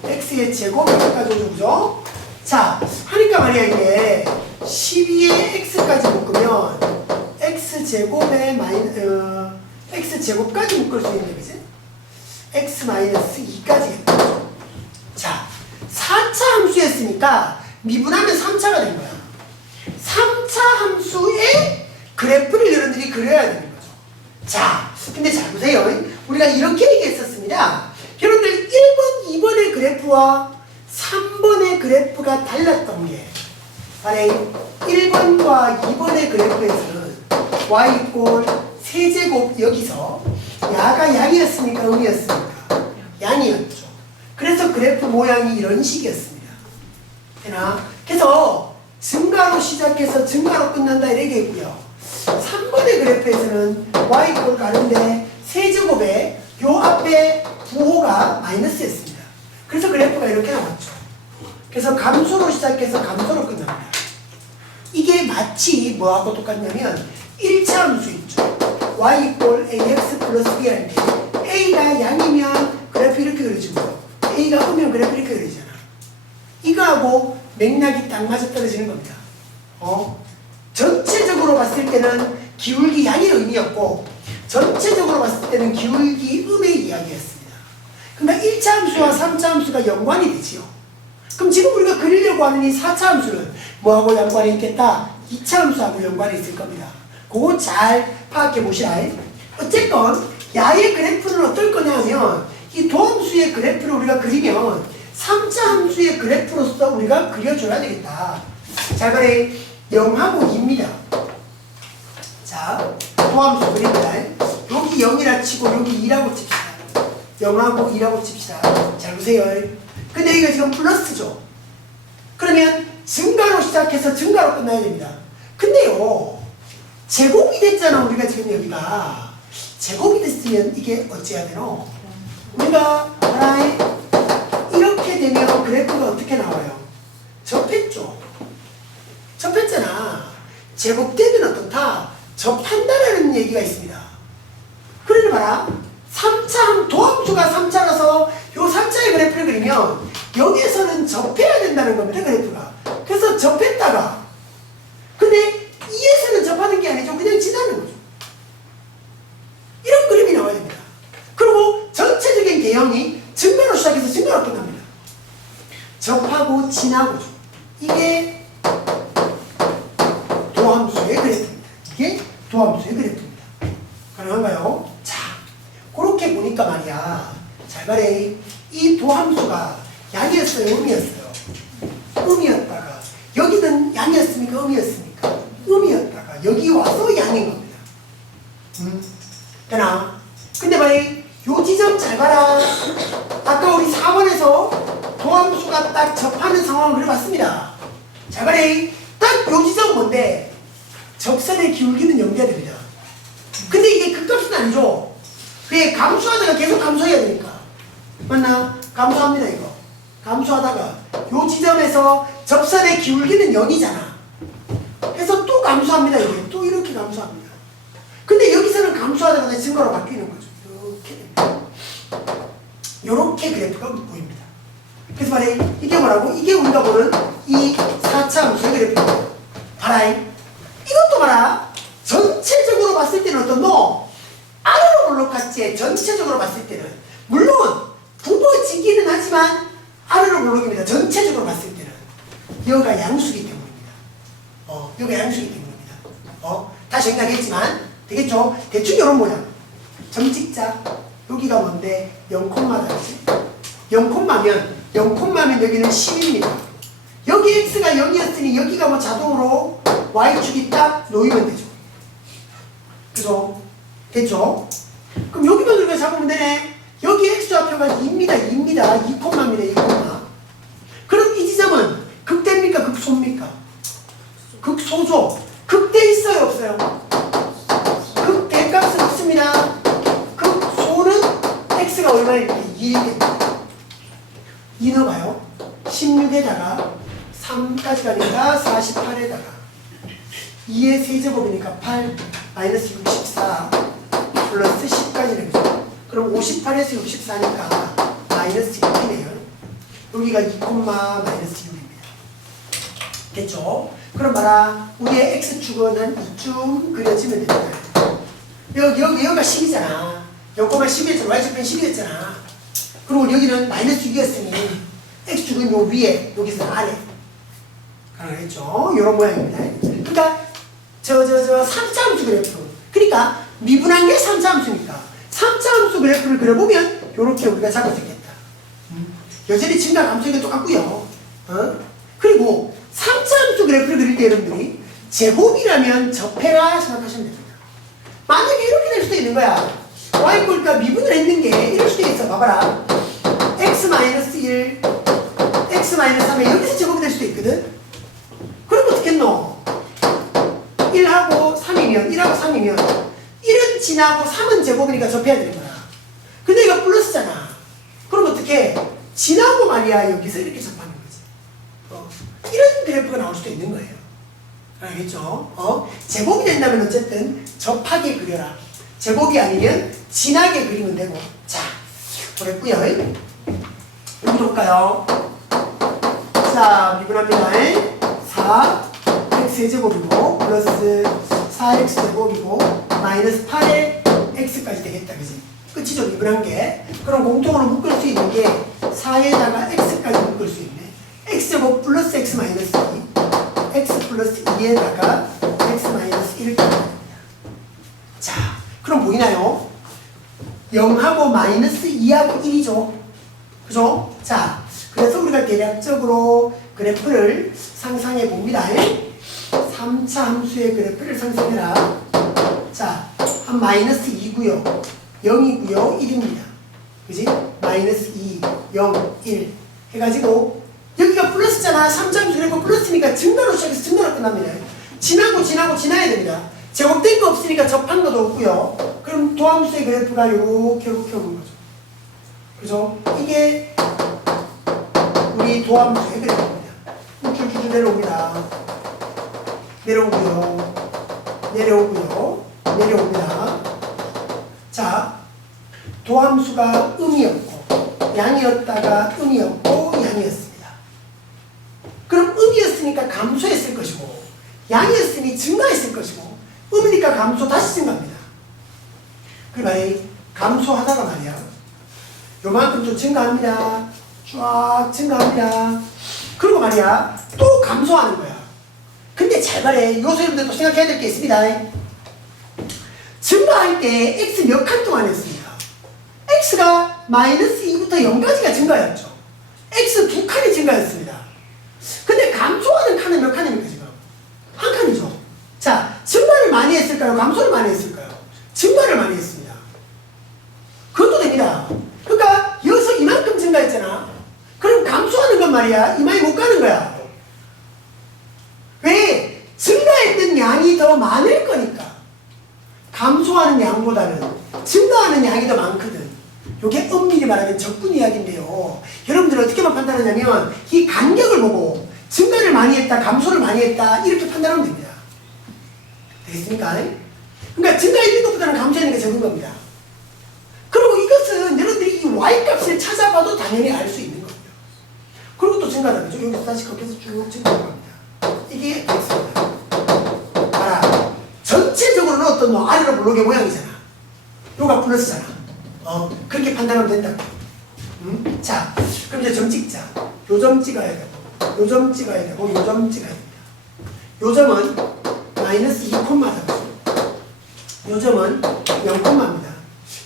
x의 제곱 이렇게까지 오죠. 그죠? 자, 하니까 말이야 이게 12에 x까지 묶으면 x제곱에 x제곱까지 묶을 수 있는데 그지? x 마이너스 2까지. 자, 4차 함수였으니까 미분하면 3차가 된 거야. 3차 함수의 그래프를 여러분들이 그려야 되는 거죠. 자, 근데 잘 보세요. 우리가 이렇게 얘기했었습니다. 여러분들 1번, 2번의 그래프와 3번의 그래프가 달랐던 게 바로 1번과 2번의 그래프에서는 y 꼴 세제곱 여기서 야가 양이었습니까? 음이었습니까? 양이었죠. 그래서 그래프 모양이 이런 식이었습니다. 되나? 그래서 증가로 시작해서 증가로 끝난다 이렇게 있고요. 3번의 그래프에서는 y꼴 가는데 세제곱에 요 앞에 부호가 마이너스였습니다. 그래서 그래프가 이렇게 나왔죠. 그래서 감소로 시작해서 감소로 끝납니다. 이게 마치 뭐하고 똑같냐면 1차 함수 있죠. y 꼴 ax 플러스 b 할 때 a가 양이면 그래프 이렇게 그려지고 a가 음이면 그래프 이렇게 그려지잖아. 이거하고 맥락이 딱 맞아 떨어지는 겁니다. 전체적으로 봤을 때는 기울기 양의 의미였고 전체적으로 봤을 때는 기울기 음의 이야기였습니다. 그러니까 1차 함수와 3차 함수가 연관이 되지요. 그럼 지금 우리가 그리려고 하는 이 4차 함수는 뭐하고 연관이 있겠다? 2차 함수하고 연관이 있을 겁니다. 그거 잘 파악해 보시라. 어쨌건 야의 그래프는 어떨 거냐 하면 이 도함수의 그래프를 우리가 그리면 3차 함수의 그래프로서 우리가 그려줘야 되겠다. 자, 그래 0하고 2입니다. 자, 도함수 그립니다. 여기 0이라 치고 여기 2라고 칩시다. 0하고 2라고 칩시다. 잘 보세요. 근데 이거 지금 플러스죠. 그러면 증가로 시작해서 증가로 끝나야 됩니다. 근데요, 제곱이 됐잖아. 우리가 지금 여기가 제곱이 됐으면 이게 어찌해야 되노? 우리가 하나에 이렇게 되면 그래프가 어떻게 나와요? 접했죠. 접했잖아. 제곱되면 어떻다? 접한다라는 얘기가 있습니다. 그러니 봐라. 3차 도함수가 3차라서 요 3차의 그래프를 그리면 여기에서는 접해야 된다는 겁니다. 그래프가. 그래서 접했다가 근데 2에서는 접하는 게 아니죠. 그냥 지나는 거죠. 이런 그림이 나와야 됩니다. 그리고 전체적인 개형이 증가로 시작해서 증가로 끝납니다. 접하고 지나고죠. 이게 도함수의 그래프입니다. 이게 도함수의 그래프입니다. 가능한가요? 자, 그렇게 보니까 말이야. 잘 말해. 이 도함수가 양이었어요? 음이었어요? 음이었다가 여기는 양이었습니까? 음이었습니까? 음이었다가 여기 와서 양인 겁니다. 되나? 근데 말이 요 지점 잘 봐라. 아까 우리 4번에서 도함수가 딱 접하는 상황을 그려봤습니다. 잘 봐라. 딱 요 지점 뭔데? 접선의 기울기는 0돼야 됩니다. 근데 이게 극값은 아니죠. 그게 감소하다가 계속 감소해야 되니까. 맞나? 감소합니다 이거. 감소하다가 요 지점에서 접선의 기울기는 0이잖아. 그래서 또 감소합니다. 이게 또 이렇게 감소합니다. 근데 여기서는 감소하다가 다시 증가로 바뀌는 거죠. 이렇게 됩니다. 요렇게 그래프가 보입니다. 그래서 말해 이게 뭐라고? 이게 우리가 보는 이 4차 함수의 그래프입니다. 봐라. 이것도 봐라. 전체적으로 봤을 때는 어떤 너 아래로 볼록같이 전체적으로 봤을 때는 물론 굽어지기는 하지만 아래로 볼록입니다. 전체적으로 봤을 때는 여기가 양수기 때문입니다. 여기가 양수기 때문입니다. 다시 생각했지만 되겠죠? 대충 이런 모양. 점 찍자. 여기가 뭔데? 0,다지. 0,면 여기는 10입니다. 여기 x가 0이었으니 여기가 뭐 자동으로 y축이 딱 놓이면 되죠. 그죠? 됐죠? 그럼 여기만 우리가 잡으면 되네. 여기 x좌표가 2입니다. 2입니다. 2콤마입니다. 2콤마. 그럼 이 지점은 극대입니까? 극소입니까? 극소죠. 극대 있어요? 없어요? 극대값은 없습니다. 극소는 x가 얼마일까? 2입니다. 2 넣어봐요. 16에다가 3까지 가니까 48에다가 2의 세제곱이니까 8 마이너스 64 플러스 10까지 되죠. 그럼 58에서 64니까 마이너스 6이네요. 여기가 2, 마이너스 6입니다. 됐죠? 그럼 봐라. 우리의 x축은 한 이쯤 그려지면 됩니다. 여기가 10이잖아. 0,10이었잖아. y축은 10이었잖아. 그리고 여기는 마이너스 6이었으니 x축은 요 위에, 여기서 아래 가능하겠죠? 요런 모양입니다. 그러니까 3차 함수 그래프. 그러니까 미분한 게 3차 함수니까 3차 함수 그래프를 그려보면 요렇게 우리가 잡을 수 있겠다. 여전히 증가 감소가 똑같고요. 그리고 3차 함수 그래프를 그릴 때 여러분들이 제곱이라면 접해라 생각하시면 됩니다. 만약에 이렇게 될 수도 있는 거야. y 꼴까 미분을 했는 게 이럴 수도 있어. 봐봐라. x-1, x-3에 여기서 제곱이 될 수도 있거든. 그럼 어떻게 했노? 1하고 3이면 1하고 3이면 1은 지나고 3은 제곱이니까 접해야 되는 거야. 근데 이거 플러스잖아. 그럼 어떻게? 지나고 말이야 여기서 이렇게 접하는 거지. 이런 그래프가 나올 수도 있는 거예요. 알겠죠? 제곱이 된다면 어쨌든 접하게 그려라. 제곱이 아니면 지나게 그리면 되고. 자, 그랬고요. 여기 볼까요? 자, 미분합니다. 4 x제곱이고 플러스 4x제곱이고 마이너스 8의 x까지 되겠다. 그지? 끝이죠. 미분한 게. 그럼 공통으로 묶을 수 있는 게 4에다가 x까지 묶을 수 있네. x제곱 플러스 x 마이너스 2 x 플러스 2에다가 x 마이너스 1까지 됩니다. 자, 그럼 보이나요? 0하고 마이너스 2하고 1이죠. 그죠? 자, 그래서 우리가 대략적으로 그래프를 상상해 봅니다. 3차 함수의 그래프를 상상해라. 자, 한 마이너스 2고요. 0이고요. 1입니다. 그지? 마이너스 2, 0, 1 해가지고 여기가 플러스잖아. 3차 함수 그래프 플러스니까 증가로 시작해서 증가로 끝납니다. 지나고 지나야 됩니다. 제곱된 거 없으니까 접한 것도 없고요. 그럼 도함수의 그래프가 요렇게 오는 거죠. 그죠? 이게 우리 도함수의 그래프입니다. 쭉쭉쭉 내려옵니다. 내려옵니다. 자, 도함수가 음이었고 양이었다가 음이었고 양이었습니다. 그럼 음이었으니까 감소했을 것이고 양이었으니 증가했을 것이고 음이니까 감소 다시 증가합니다. 그 말이 감소하다가 말이야 요만큼 좀 증가합니다. 쫙 증가합니다. 그리고 말이야 또 감소하는 거야. 근데 잘 말해. 요소 여러분들도 생각해야 될 게 있습니다. 증가할 때 x 몇 칸 동안 했습니까? x가 마이너스 2부터 0까지가 증가였죠. x 2칸이 증가했습니다. 근데 감소하는 칸은 몇 칸입니까 지금? 한 칸이죠. 자, 증가를 많이 했을까요? 감소를 많이 했을까요? 증가를 많이 했습니다. 그것도 됩니다. 그러니까 여기서 이만큼 증가했잖아. 그럼 감소하는 건 말이야 이만이 못 가는 거야. 왜? 증가했던 양이 더 많을 거니까. 감소하는 양보다는 증가하는 양이 더 많거든. 이게 엄밀히 말하면 적분 이야기인데요. 여러분들 어떻게만 판단하냐면 이 간격을 보고 증가를 많이 했다, 감소를 많이 했다 이렇게 판단하면 됩니다. 되겠습니까? 그러니까 증가했는 것보다는 감소했는 게 적은 겁니다. 그리고 이것은 여러분들이 이 y값을 찾아봐도 당연히 알 수 있는 겁니다. 그리고 또 증가하다 그죠? 여기서 다시 거기서 쭉 증가합니다. 이게 x입니다. 봐라. 전체적으로는 어떤 아래로 블록의 모양이잖아. 요가 플러스잖아. 그렇게 판단하면 된다. 자, 그럼 이제 점 찍자. 요 점 찍어야 되고, 요 점 찍어야 되고, 요 점 찍어야 됩니다. 요 점은 마이너스 2콤마다. 요 점은 0콤마입니다.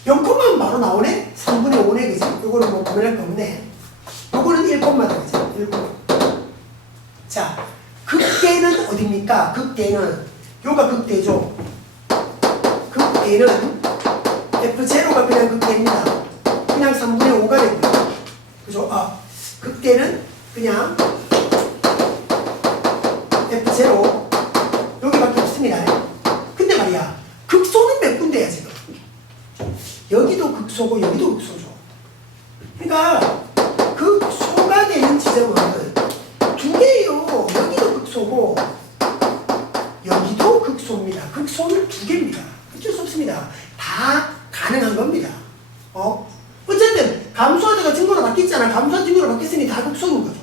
0콤마는 바로 나오네? 3분의 5네, 그지? 요거는 뭐 고민할 거 없네. 요거는 1콤마다, 그지? 1콤마. 자, 극대는 어딥니까? 극대는, 요가 극대죠. 극대는 극대는 F0가 그냥 극대입니다. 그냥 3분의 5가 되고요. 그죠? 극대는 그냥 F0 여기밖에 없습니다. 근데 말이야, 극소는 몇 군데야 지금? 여기도 극소고 여기도 극소죠. 그러니까 극소가 되는 지점은 두 개예요. 여기도 극소고 여기도 극소입니다. 극소는 두 개입니다. 어쩔 수 없습니다. 다 가능한 겁니다. 어쨌든 감소하다가 증거로 바뀌었잖아. 감소한 증거로 바뀌었으니 다 극소인 거죠.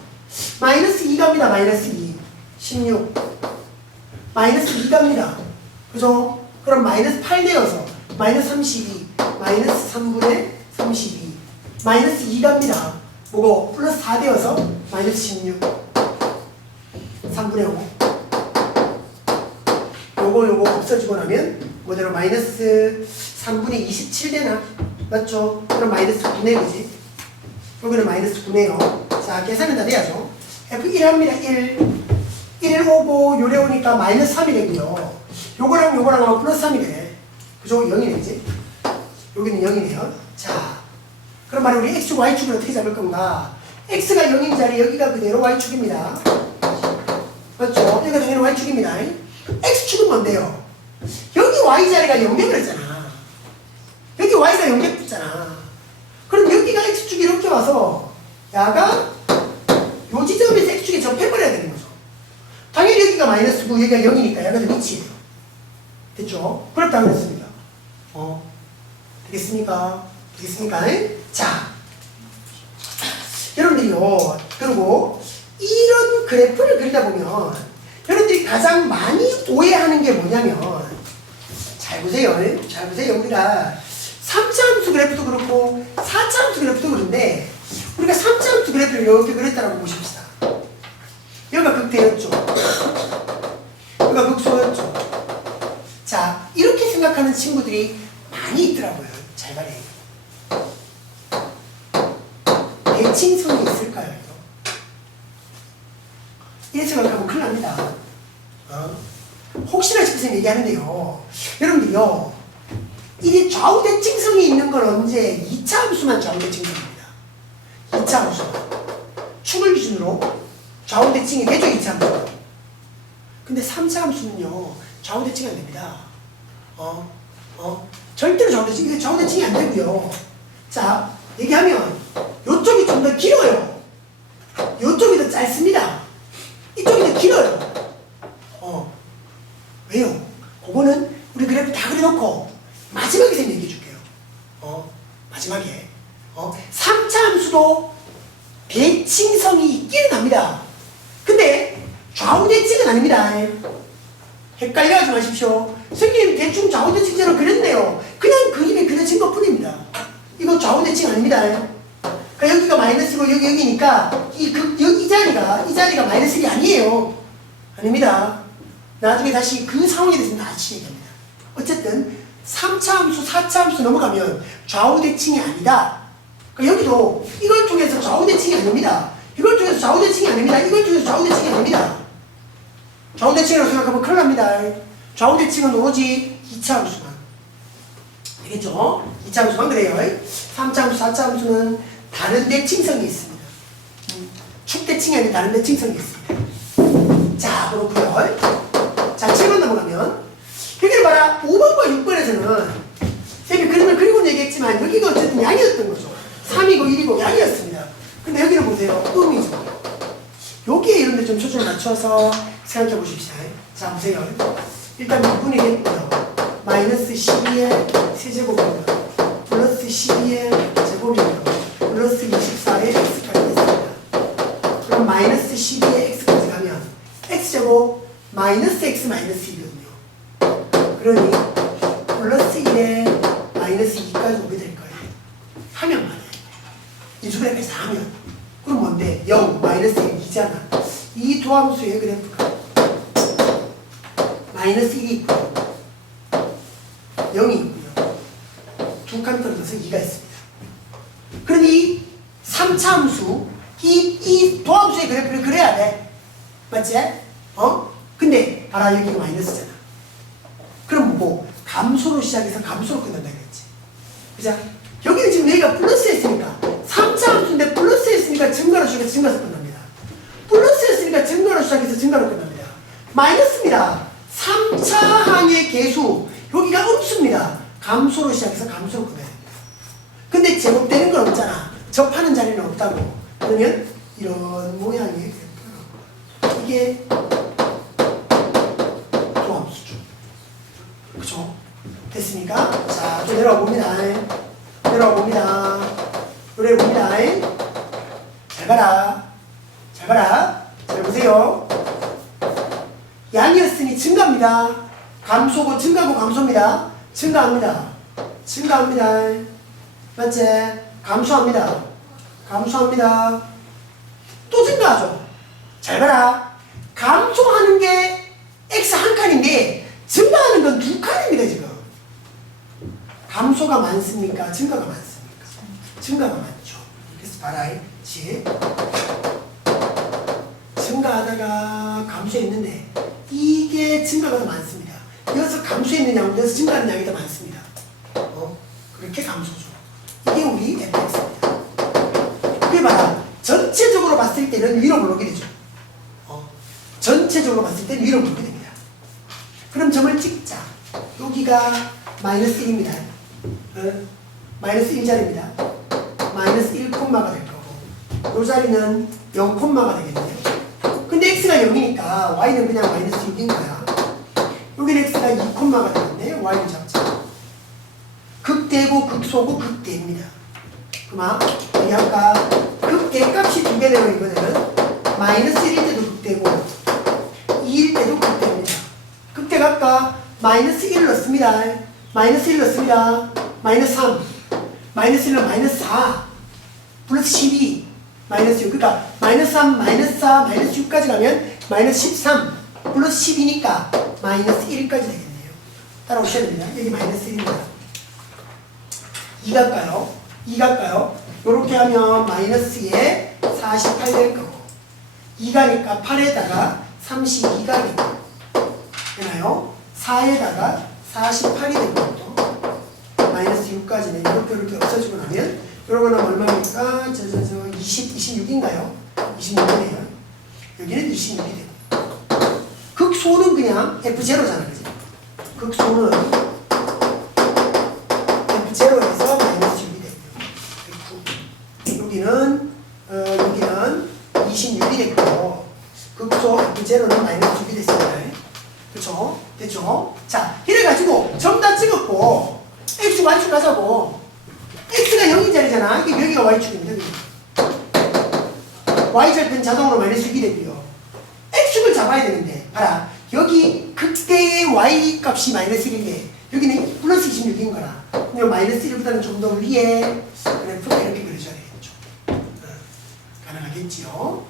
마이너스 2 갑니다. 마이너스 2 16 마이너스 2 갑니다. 그죠? 그럼 마이너스 8 되어서 마이너스 32 마이너스 3분의 32 마이너스 2 갑니다. 뭐고? 플러스 4 되어서 마이너스 16 3분의 5 요거 없어지고 나면 뭐대로 마이너스 3분의 27 되나? 맞죠? 그럼 마이너스 9네 그지? 여기는 마이너스 9네요. 자, 계산은 다 돼야죠. F1 합니다. 1 오고 요래 오니까 마이너스 3이 되고요. 요거랑 요거랑 하면 플러스 3이 돼. 그죠? 0이네 그지? 여기는 0이네요. 자, 그럼 말에 우리 X축, Y축을 어떻게 잡을 건가? X가 0인 자리 여기가 그대로 Y축입니다. 맞죠? 여기가 당연히 Y축입니다. X축은 뭔데요? 여기 Y자리가 0대 그랬잖아. 여기 Y가 0대 붙잖아. 그럼 여기가 X축이 이렇게 와서 야가 요 지점에서 X축에 접해버려야 되는 거죠. 당연히 여기가 마이너스고 여기가 0이니까 야가 더 밑이에요. 됐죠? 그렇다고 했습니다. 되겠습니까? 되겠습니까? 자, 여러분들이요. 그리고 이런 그래프를 그리다 보면 여러분들이 가장 많이 오해하는 게 뭐냐면 잘 보세요. 잘 보세요. 우리가 3차 함수 그래프도 그렇고 4차 함수 그래프도 그런데 우리가 3차 함수 그래프를 이렇게 그렸다라고 보십시다. 여기가 극대였죠. 여기가 극소였죠. 자, 이렇게 생각하는 친구들이 많이 있더라고요. 잘 봐요. 대칭성이 있을까요? 이런 생각하면 큰일 납니다. 혹시나 싶어서 얘기하는데요. 여러분들이요. 이게 좌우 대칭성이 있는 건 언제? 2차 함수만 좌우 대칭성입니다. 2차 함수만. 축을 기준으로 좌우 대칭이 되죠, 2차 함수는. 근데 3차 함수는요. 좌우 대칭이 안 됩니다. 절대로 좌우 대칭, 이게 좌우 대칭이 안 되고요. 자, 얘기하면 요쪽이 좀 더 길어요. 요쪽이 더 짧습니다. 이쪽이 더 길어요. 왜요? 그거는 우리 그래프 다 그려놓고 마지막에 선 얘기해 줄게요. 마지막에. 3차 함수도 대칭성이 있기는 합니다. 근데 좌우 대칭은 아닙니다. 헷갈려 하지 마십시오. 선생님 대충 좌우 대칭처럼 그렸네요. 그냥 그림에 그려진 것 뿐입니다. 이거 좌우 대칭 아닙니다. 그러니까 여기가 마이너스고 여기니까 이 자리가 마이너스 1이 아니에요. 아닙니다. 나중에 다시 그 상황에 대해서는 다시 얘기합니다. 어쨌든 3차 함수, 4차 함수 넘어가면 좌우 대칭이 아니다. 그러니까 여기도 이걸 통해서 좌우 대칭이 아닙니다. 이걸 통해서 좌우 대칭이 아닙니다. 이걸 통해서 좌우 대칭이 아닙니다. 좌우 대칭이라고 생각하면 큰일 납니다. 좌우 대칭은 오로지 2차 함수만. 알겠죠? 2차 함수만 그래요. 3차 함수, 4차 함수는 다른 대칭성이 있습니다. 축 대칭이 아닌 다른 대칭성이 있습니다. 자, 그렇고요. 자, 7번 넘어가면 여기를 봐라. 5번과 6번에서는 선생님이 그림을 그리고는 얘기했지만 여기가 어쨌든 양이었던 거죠. 3이고 1이고 양이었습니다. 근데 여기는 보세요. 음이죠. 여기에 이런 데 좀 초점을 맞춰서 생각해 보십시오. 자, 보세요. 일단 6분이겠고요. 마이너스 12의 세제곱입니다. 플러스 12의 제곱입니다. 플러스 24의 x까지 됐습니다. 그럼 마이너스 12의 x까지 가면 x제곱 마이너스 x 마이너스 1이거든요. 그러니 플러스 1에 마이너스 2까지 오게 될 거예요. 하면 말이에요. 인수분해까지 다 하면. 그럼 뭔데? 0, 마이너스 1, 2잖아. 이 도함수의 그래프가 마이너스 1이 있고요. 0이 있고요. 두 칸 떨어져서 2가 있습니다. 그러니 3차 함수, 이 도함수의 그래프를 그려야 돼. 맞지? 근데 봐라, 여기가 마이너스잖아. 그럼 뭐 감소로 시작해서 감소로 끝난다 그랬지. 그죠? 여기는 지금 여기가 플러스였으니까 3차 함수인데 플러스였으니까 증가로 시작해서 증가로 끝납니다. 플러스였으니까 증가로 시작해서 증가로 끝납니다. 마이너스입니다. 3차 항의 개수 여기가 음수입니다. 감소로 시작해서 감소로 끝나야 됩니다. 근데 제곱되는 건 없잖아. 접하는 자리는 없다고. 그러면 이런 모양의 그래프가 이게 도함수죠. 그쵸? 됐습니까? 자, 좀 내려와 봅니다. 내려와 봅니다. 노래 봅니다. 잘 봐라. 잘 봐라. 잘 보세요. 양이었으니 증가입니다. 감소고 증가고 감소입니다. 증가합니다. 증가합니다. 맞지? 감소합니다. 감소합니다. 또 증가하죠. 잘 봐라. 감소하는 게 X 한 칸인데 증가하는 건 두 칸입니다. 지금. 감소가 많습니까? 증가가 많습니까? 증가가 많죠. 그래서 봐라. 지 증가하다가 감소했는데 이게 증가가 더 많습니다. 여기서 감소했는 양보다 여기서 증가하는 양이 더 많습니다. 그렇게 감소죠. 이게 우리 fx입니다. 그게 봐라. 전체적으로 봤을 때는 위로 올라오게 되죠. 전체적으로 봤을 때는 위로 올라오게 됩니다. 그럼 점을 찍자. 여기가 마이너스 1입니다. 마이너스 1자리입니다. 마이너스 1콤마가 될 거고 이 자리는 0콤마가 되겠네요. 근데 x가 0이니까 y는 그냥 마이너스 6인 거야. 여기는 x가 2콤마가 되는데 y는 잡자. 극대고 극소고 극대입니다. 그만 여기 아까 극대 값이 두 개 되는 이거는 마이너스 1일 때도 극대고 2일 때도 극대입니다. 극대가 아까 마이너스 1을 넣습니다. 마이너스 1 넣습니다. 마이너스 3 마이너스 1은 마이너스 4 플러스 12 마이너스 6 그러니까 마이너스 3 마이너스 4 마이너스 6까지 가면 마이너스 13 플러스 10이니까 마이너스 1까지 되겠네요. 따라오셔야 됩니다. 여기 마이너스 1입니다. 2 갈까요? 2 갈까요? 요렇게 하면 마이너스에 48 될 거고 2가니까 8에다가 32가 되나요? 4에다가 48이 된 것도 마이너스 6까지는 이렇게 없어지고 나면 요런 거는 얼마입니까? 26인가요? 26이네요. 여기는 26이 되고 극소는 그냥 F0잖아 그지? 극소는 F0에서 마이너스 6이 되고요. 여기는 26이 됐고 극소 F0는 마이너스 6이 됐습니다. 그쵸? 됐죠? 자, 이래가지고 점 다 찍었고 X, Y축 하자고. X가 0인 자리잖아. 여기가 Y축입니다. Y절편 자동으로 마이너스 6이 되고요. X축을 잡아야 되는데 봐라. 여기 극대의 Y 값이 마이너스 1인데 여기는 플러스 26인 거라. 그럼 마이너스 1보다는 좀 더 위에 그래프가 이렇게 그려줘야 되겠죠. 가능하겠지요?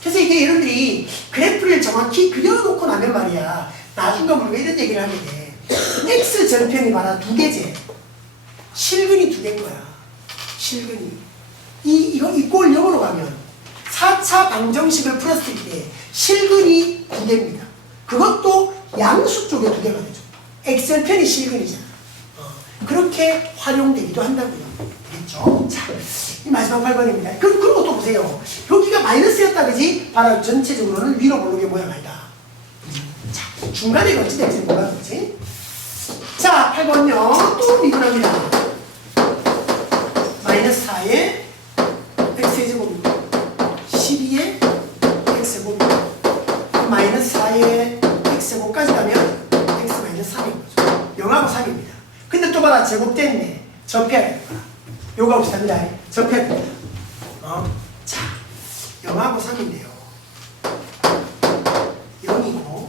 그래서 이게 여러분들이 그래프를 정확히 그려놓고 나면 말이야 나중에 우리가 이런 얘기를 하게 돼. X 절편이 봐라 두 개제 실근이 두 개인 거야. 실근이 이거 이 꼴 0으로 가면 4차 방정식을 풀었을 때 실근이 두 개입니다. 그것도 양수 쪽에 두 개가 되죠. X절편이 실근이잖아. 그렇게 활용되기도 한다고요. 되겠죠? 자, 이 마지막 8번입니다. 그리고 또 보세요. 여기가 마이너스였다, 그지? 바로 전체적으로는 위로 모르게 모양 아니다. 자, 중간에 어찌 될지 몰라, 그지? 자, 8번요. 또 미분합니다. 마이너스 4에 x제곱 12에 x제곱 마이너스 4에 x제곱까지 가면 x 마이너스 3인 거죠. 0하고 3입니다. 근데 또 봐라, 제곱됐네. 접해야 되는 거야. 요거 없습니다. 접해야 됩니다. 자, 0하고 3인데요. 0이고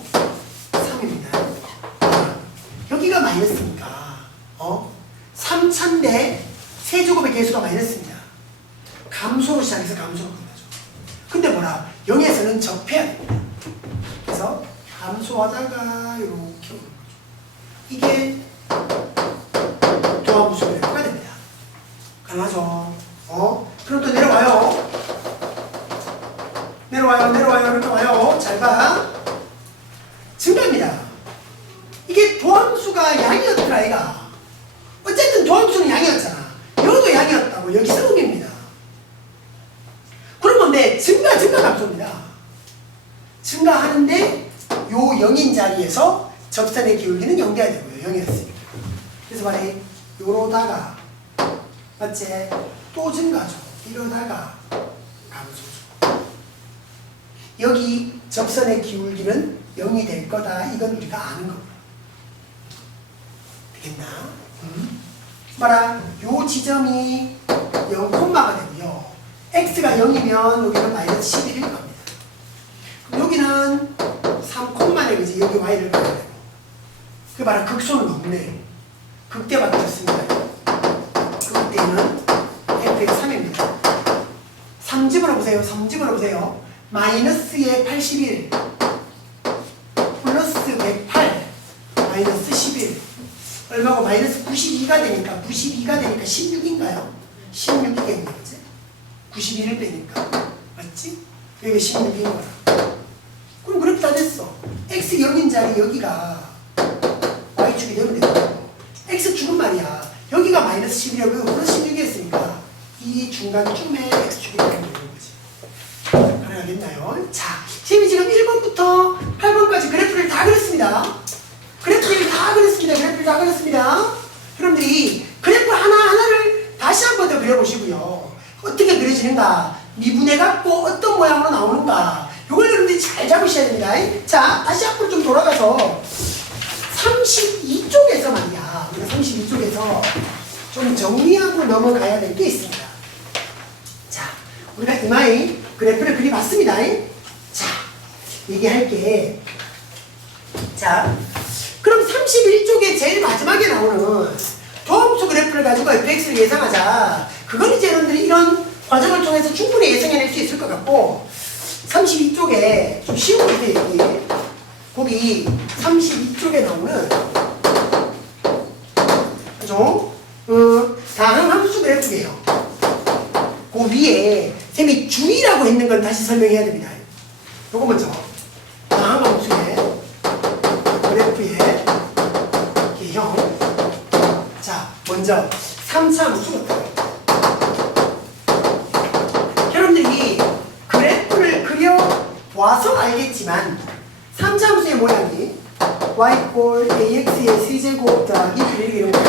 3입니다. 여기가 마이너스니까 3차인데 세제곱의 개수가 마이너스입니다. 감소로 시작해서 감소로 끝나죠. 근데 뭐라? 0에서는 접해야 됩니다. 그래서 감소하다가 이렇게 오는 거죠. 이게 도함수 그래프가 됩니다. 가능하죠? 그럼 또 내려와요. 내려와요. 이렇게 와요. 잘 봐. 증가입니다. 이게 도함수가 아이가. 어쨌든 도함수는 양이었잖아. 여기도 양이었다고. 여기서 음입니다. 그러면 내 증가 감소입니다. 증가하는데 요 0인 자리에서 접선의 기울기는 0 돼야 되고요. 0이었으니까. 그래서 말해 요러다가 맞지? 또 증가죠. 이러다가 감소죠. 여기 접선의 기울기는 0이 될 거다. 이건 우리가 아는 겁니다. 되겠나? 봐라. 요 지점이 0콤마가 되고요. x가 0이면 여기는 마이너스 11일 겁니다. 그럼 여기는 3콤마네. 그지? 여기 y를 가야 되고. 그 봐라. 극소는 없네. 극대밖에 없습니다. 극대는 fx 3입니다. 3집으로 보세요. 3집으로 보세요. 마이너스에 81 플러스 108 마이너스 11 얼마고 마이너스 92가 되니까 16인가요? 16이겠네. 그치? 91을 빼니까 맞지? 여기 16인 거라. 그럼 그렇게 다 됐어. x 0인 자리 여기가 y축이 되면 되고 x 축은 말이야. 여기가 마이너스 11이고 플러스 16이었으니까 이 중간쯤에 x축이 되면 되는 거지. 가능하겠나요? 자, 지금 1번부터 8번까지 그래프를 다 그렸습니다. 그래프를 다 그렸습니다. 여러분들이 그래프 하나하나를 다시 한 번 더 그려보시고요. 어떻게 그려지는가, 미분해 갖고 어떤 모양으로 나오는가, 이걸 여러분들이 잘 잡으셔야 됩니다. 자, 다시 앞으로 좀 돌아가서 32쪽에서 말이야. 우리가 32쪽에서 좀 정리하고 넘어가야 될 게 있습니다. 자, 우리가 이마에 그래프를 그려봤습니다. 자, 얘기할게. 자, 그럼 31쪽에 제일 마지막에 나오는 도함수 그래프를 가지고 fx를 예상하자. 그건 이제 여러분들이 이런 과정을 통해서 충분히 예상해낼 수 있을 것 같고, 32쪽에 좀 쉬운 거 얘기해. 거기 32쪽에 나오는 그죠? 다항함수 그래프예요. 그 위에 쌤이 주의라고 했는 건 다시 설명해야 됩니다. 요거 먼저 다항함수의 그래프의 개형. 자, 먼저 3차 함수부터. 여러분들이 그래프를 그려와서 알겠지만 3차 함수의 모양이 y ax의 세제곱 더하기 이런 거.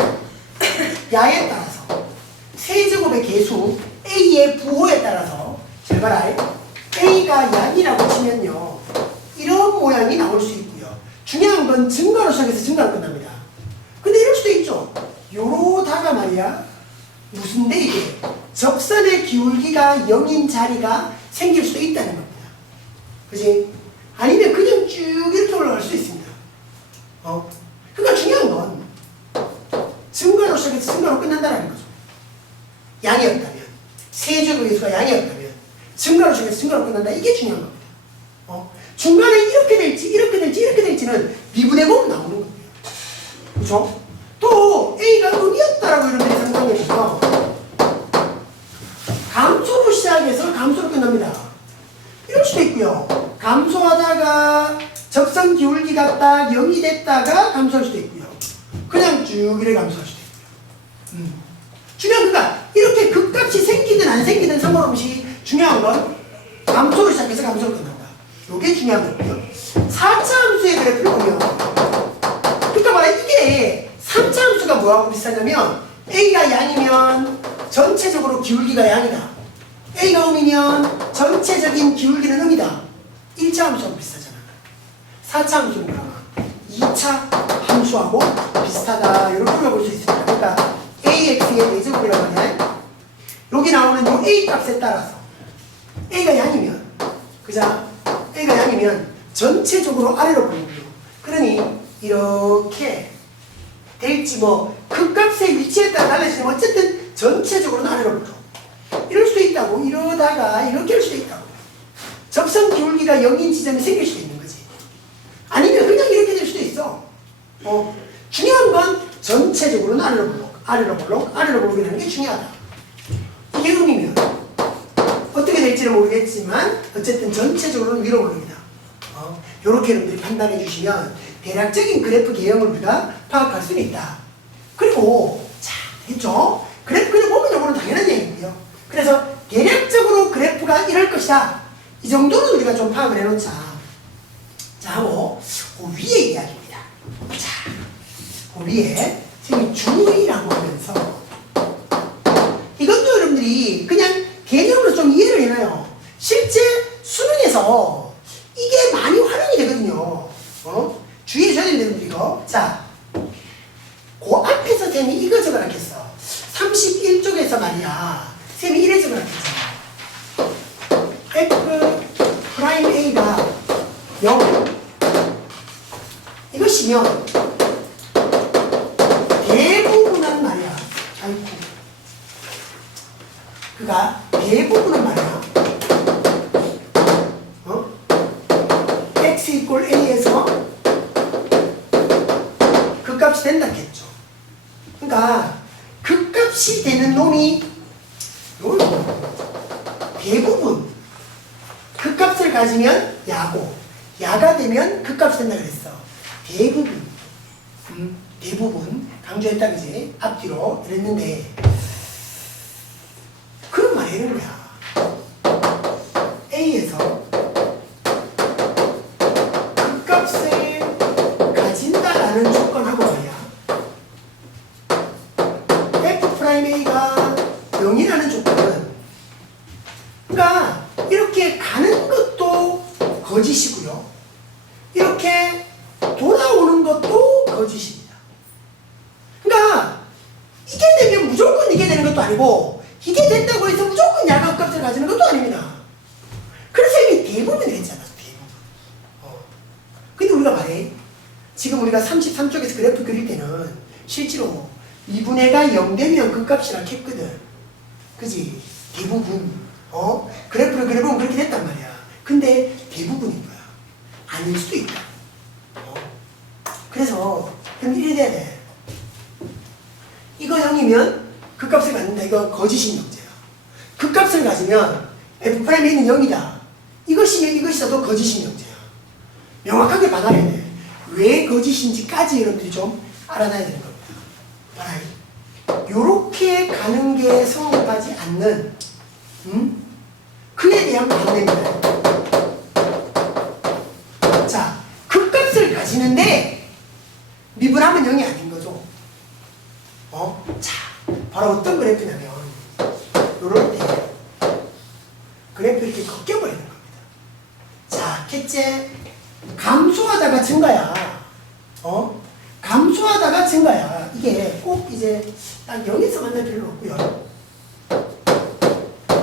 야에 따라서 세제곱의 개수 a의 부호에 따라서 잘 봐라. a가 양이라고 치면요, 이런 모양이 나올 수 있고요. 중요한 건 증가로 시작해서 증가로 끝납니다. 근데 이럴 수도 있죠. 요러다가 말이야, 무슨데 이게 접선의 기울기가 0인 자리가 생길 수도 있다는 겁니다. 그지? 아니면 그냥 쭉 이렇게 올라갈 수 있습니다. 그러니까 중요한 건 증가로 시작해서 증가로 끝난다는 거죠. 양이었다면, 세제곱의 개수가 양이었다면 증가로 시작해서 증가로 끝난다. 이게 중요한 겁니다. 중간에 이렇게 될지는 미분해보면 나오는 겁니다. 그렇죠? 또 A가 음이었다라고 여러분들이 상상해보면 감소로 시작해서 감소로 끝납니다. 이럴 수도 있고요. 감소하다가 적선 기울기가 딱 0이 됐다가 감소할 수도 있고요. 그냥 쭉 이렇게 감소할 수도 있고요. 중요한 건 이렇게 극값이 생기든 안 생기든 상관없이 중요한 건 감소로 시작해서 감소로 끝난다. 이게 중요한 거고요. 4차 함수의 그래프를 보면, 그러니까 봐라, 이게 3차 함수가 뭐하고 비슷하냐면 A가 양이면 전체적으로 기울기가 양이다. A가 음이면 전체적인 기울기는 음이다. 1차 함수하고 비슷하잖아. 4차 함수는 뭐야? 2차 함수하고 비슷하다. 이렇게 풀어볼 수 있습니다. 그러니까 AX의 4제곱이라고 하냐? 여기 나오는 요 A 값에 따라서 A가 양이면, 그자? A가 양이면 전체적으로 아래로 보는 거예요. 그러니 이렇게 될지 그 값의 위치에 따라 달라지지만 어쨌든 전체적으로는 아래로 보죠. 이럴 수도 있다고. 이러다가 이렇게 할 수도 있다고. 접선 기울기가 0인 지점이 생길 수도 있는 거지. 아니면 그냥 이렇게 될 수도 있어. 중요한 건 전체적으로는 아래로 볼록이라는 게 중요하다. 이게 음이면 어떻게 될지는 모르겠지만 어쨌든 전체적으로는 위로 볼록이다. 이렇게 여러분들이 판단해 주시면 대략적인 그래프 개형을 우리가 파악할 수는 있다. 그래프도 자 했죠. 그래프 그냥 보면 요거는 당연한 얘기고요. 그래서 대략적으로 그래프가 이럴 것이다. 이 정도는 우리가 좀 파악을 해놓자. 자 하고 그 위에 이야기입니다. 자, 그 위에 지금 주의라고 하면서 이것도 여러분들이 그냥 개념으로 좀 이해를 해놔요. 실제 수능에서 이게 많이 활용이 되거든요. 주의해줘야 됩니다, 이거. 자, 그 앞에서 쌤이 이거 적어놨겠어. 31쪽에서 말이야. 쌤이 이래 적어놨겠죠. F 프라임 A가 0. 이것이면 대부분은 말이야. 아이고. 그가 대부분은 말이야. X 이꼴 A에서 그 값이 된다겠죠. 그러니까 그 값이 되는 놈이 대부분 그 값을 가지면 야고 야가 되면 그 값이 된다 그랬어. 대부분 대부분 강조했다 그지? 앞뒤로 이랬는데 그런 말 이런 거야. A에서 그 값을 가진다라는 조건하고 말이야. F'A가 0이라는 조건은 그러니까 이렇게 가는 것도 거짓이고요. 이렇게 돌아오는 것도 거짓입니다. 그러니까 이게 되면 무조건 이게 되는 것도 아니고 이게 된다고 해서 무조건 야간 값을 가지는 것도 아닙니다. 그래서 이미 대부분 했잖아. 대부분. 근데 우리가 말해 지금 우리가 33쪽에서 그래프 그릴 때는 실제로 2분의가 0 되면 그 값이라 했거든. 그지? 대부분 그래프를 그려보면 그렇게 됐단 말이야. 근데 대부분인 거야. 아닐 수도 있다. 그래서 그럼 이래 돼야 돼. 이거 0이면 그 값을 갖는다. 이거 거짓인 형제야. 그 값을 가지면 F'A는 0이다. 이것이면 이것이라도 거짓인 형제야. 명확하게 받아야 돼. 왜 거짓인지까지 여러분들이 좀 알아놔야 되는 겁니다. 봐라. 요렇게 가는 게 성립하지 않는 그에 대한 반대입니다. 자, 그 값을 가지는데 미분하면 0이 아닌 거죠. 자, 바로 어떤 그래프냐면 요럴 때 그래프 이렇게 꺾여버리는 겁니다. 자, 캣째 감소하다가 증가야. 감소하다가 증가야. 이게 꼭 이제 딱 0에서 만날 필요는 없고요.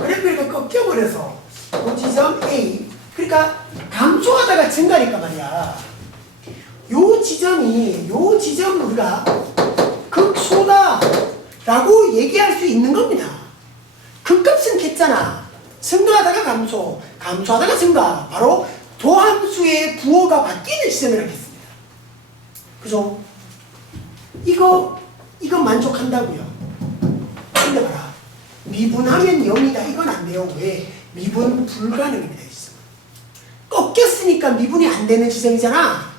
그래프 이렇게 꺾여버려서 그 지점 A 그러니까 감소하다가 증가니까 말이야. 요 지점을 우리가 극소다 라고 얘기할 수 있는 겁니다. 그 값은 겠잖아. 증가하다가 감소, 감소하다가 증가. 바로 도함수의 부호가 바뀌는 지점이라고 했습니다. 그죠? 이거 만족한다고요. 근데 봐라. 미분하면 0이다. 이건 안 돼요. 왜? 미분 불가능입니다. 이 지점은. 꺾였으니까 미분이 안 되는 지점이잖아.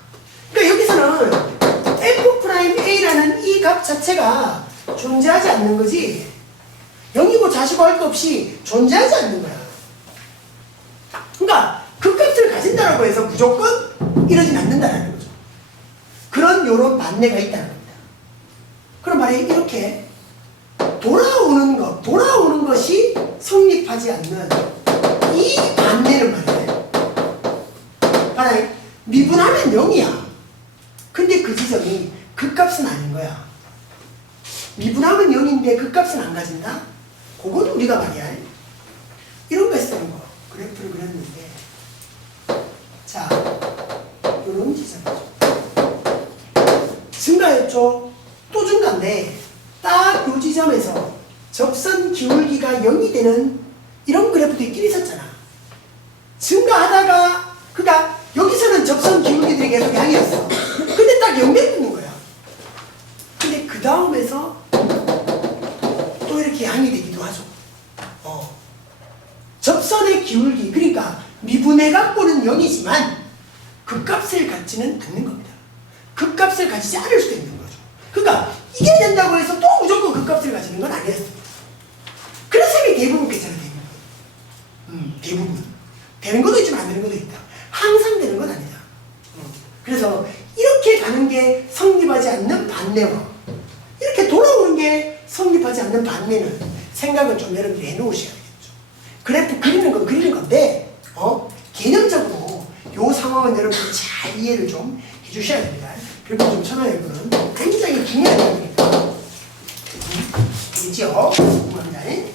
그러니까 여기서는 F'A라는 이 값 자체가 존재하지 않는 거지. 0이고 자시고 할 것 없이 존재하지 않는 거야. 그러니까 그 값을 가진다라고 해서 무조건 이러진 않는다라는 거죠. 그런 요런 반대가 있다는 겁니다. 그럼 말해 이렇게 돌아오는 것이 성립하지 않는 이 반대는 말이에요. 봐라, 미분하면 0이야. 근데 그 지점이 그 값은 아닌 거야. 미분하면 0인데 그 값은 안 가진다? 그건 우리가 말이야. 이런 거 쓰는 거. 그래프를 그렸는데. 자, 요런 지점이죠. 증가였죠? 또 증가인데, 딱 요 지점에서 접선 기울기가 0이 되는 이런 그래프도 있긴 있었잖아. 증가하다가, 그러니까 여기서는 접선 기울기들이 계속 양이었어. 근데 딱 0대 붙는 거야. 근데 그 다음에서 또 이렇게 양이 되기도 하죠. 접선의 기울기, 그러니까 미분해 갖고는 0이지만 그 값을 갖지는 않는 겁니다. 그 값을 가지지 않을 수도 있는 거죠. 그러니까 이게 된다고 해서 또 무조건 그 값을 가지는 건 아니었습니다. 그런 셈이 대부분 괜찮아요. 대부분. 되는 것도 있지만 안 되는 것도 있다. 항상 되는 건 아니다. 그래서 이렇게 가는 게 성립하지 않는 반내와 이렇게 돌아오는 게 성립하지 않는 반내는 생각을 좀 여러분들이 해놓으셔야 되겠죠. 그래프 그리는 건 그리는 건데 개념적으로 이 상황은 여러분들이 잘 이해를 좀 해주셔야 됩니다. 그리고 좀 천하여부는 굉장히 중요한 내용이니까. 알겠죠? 궁금합니다.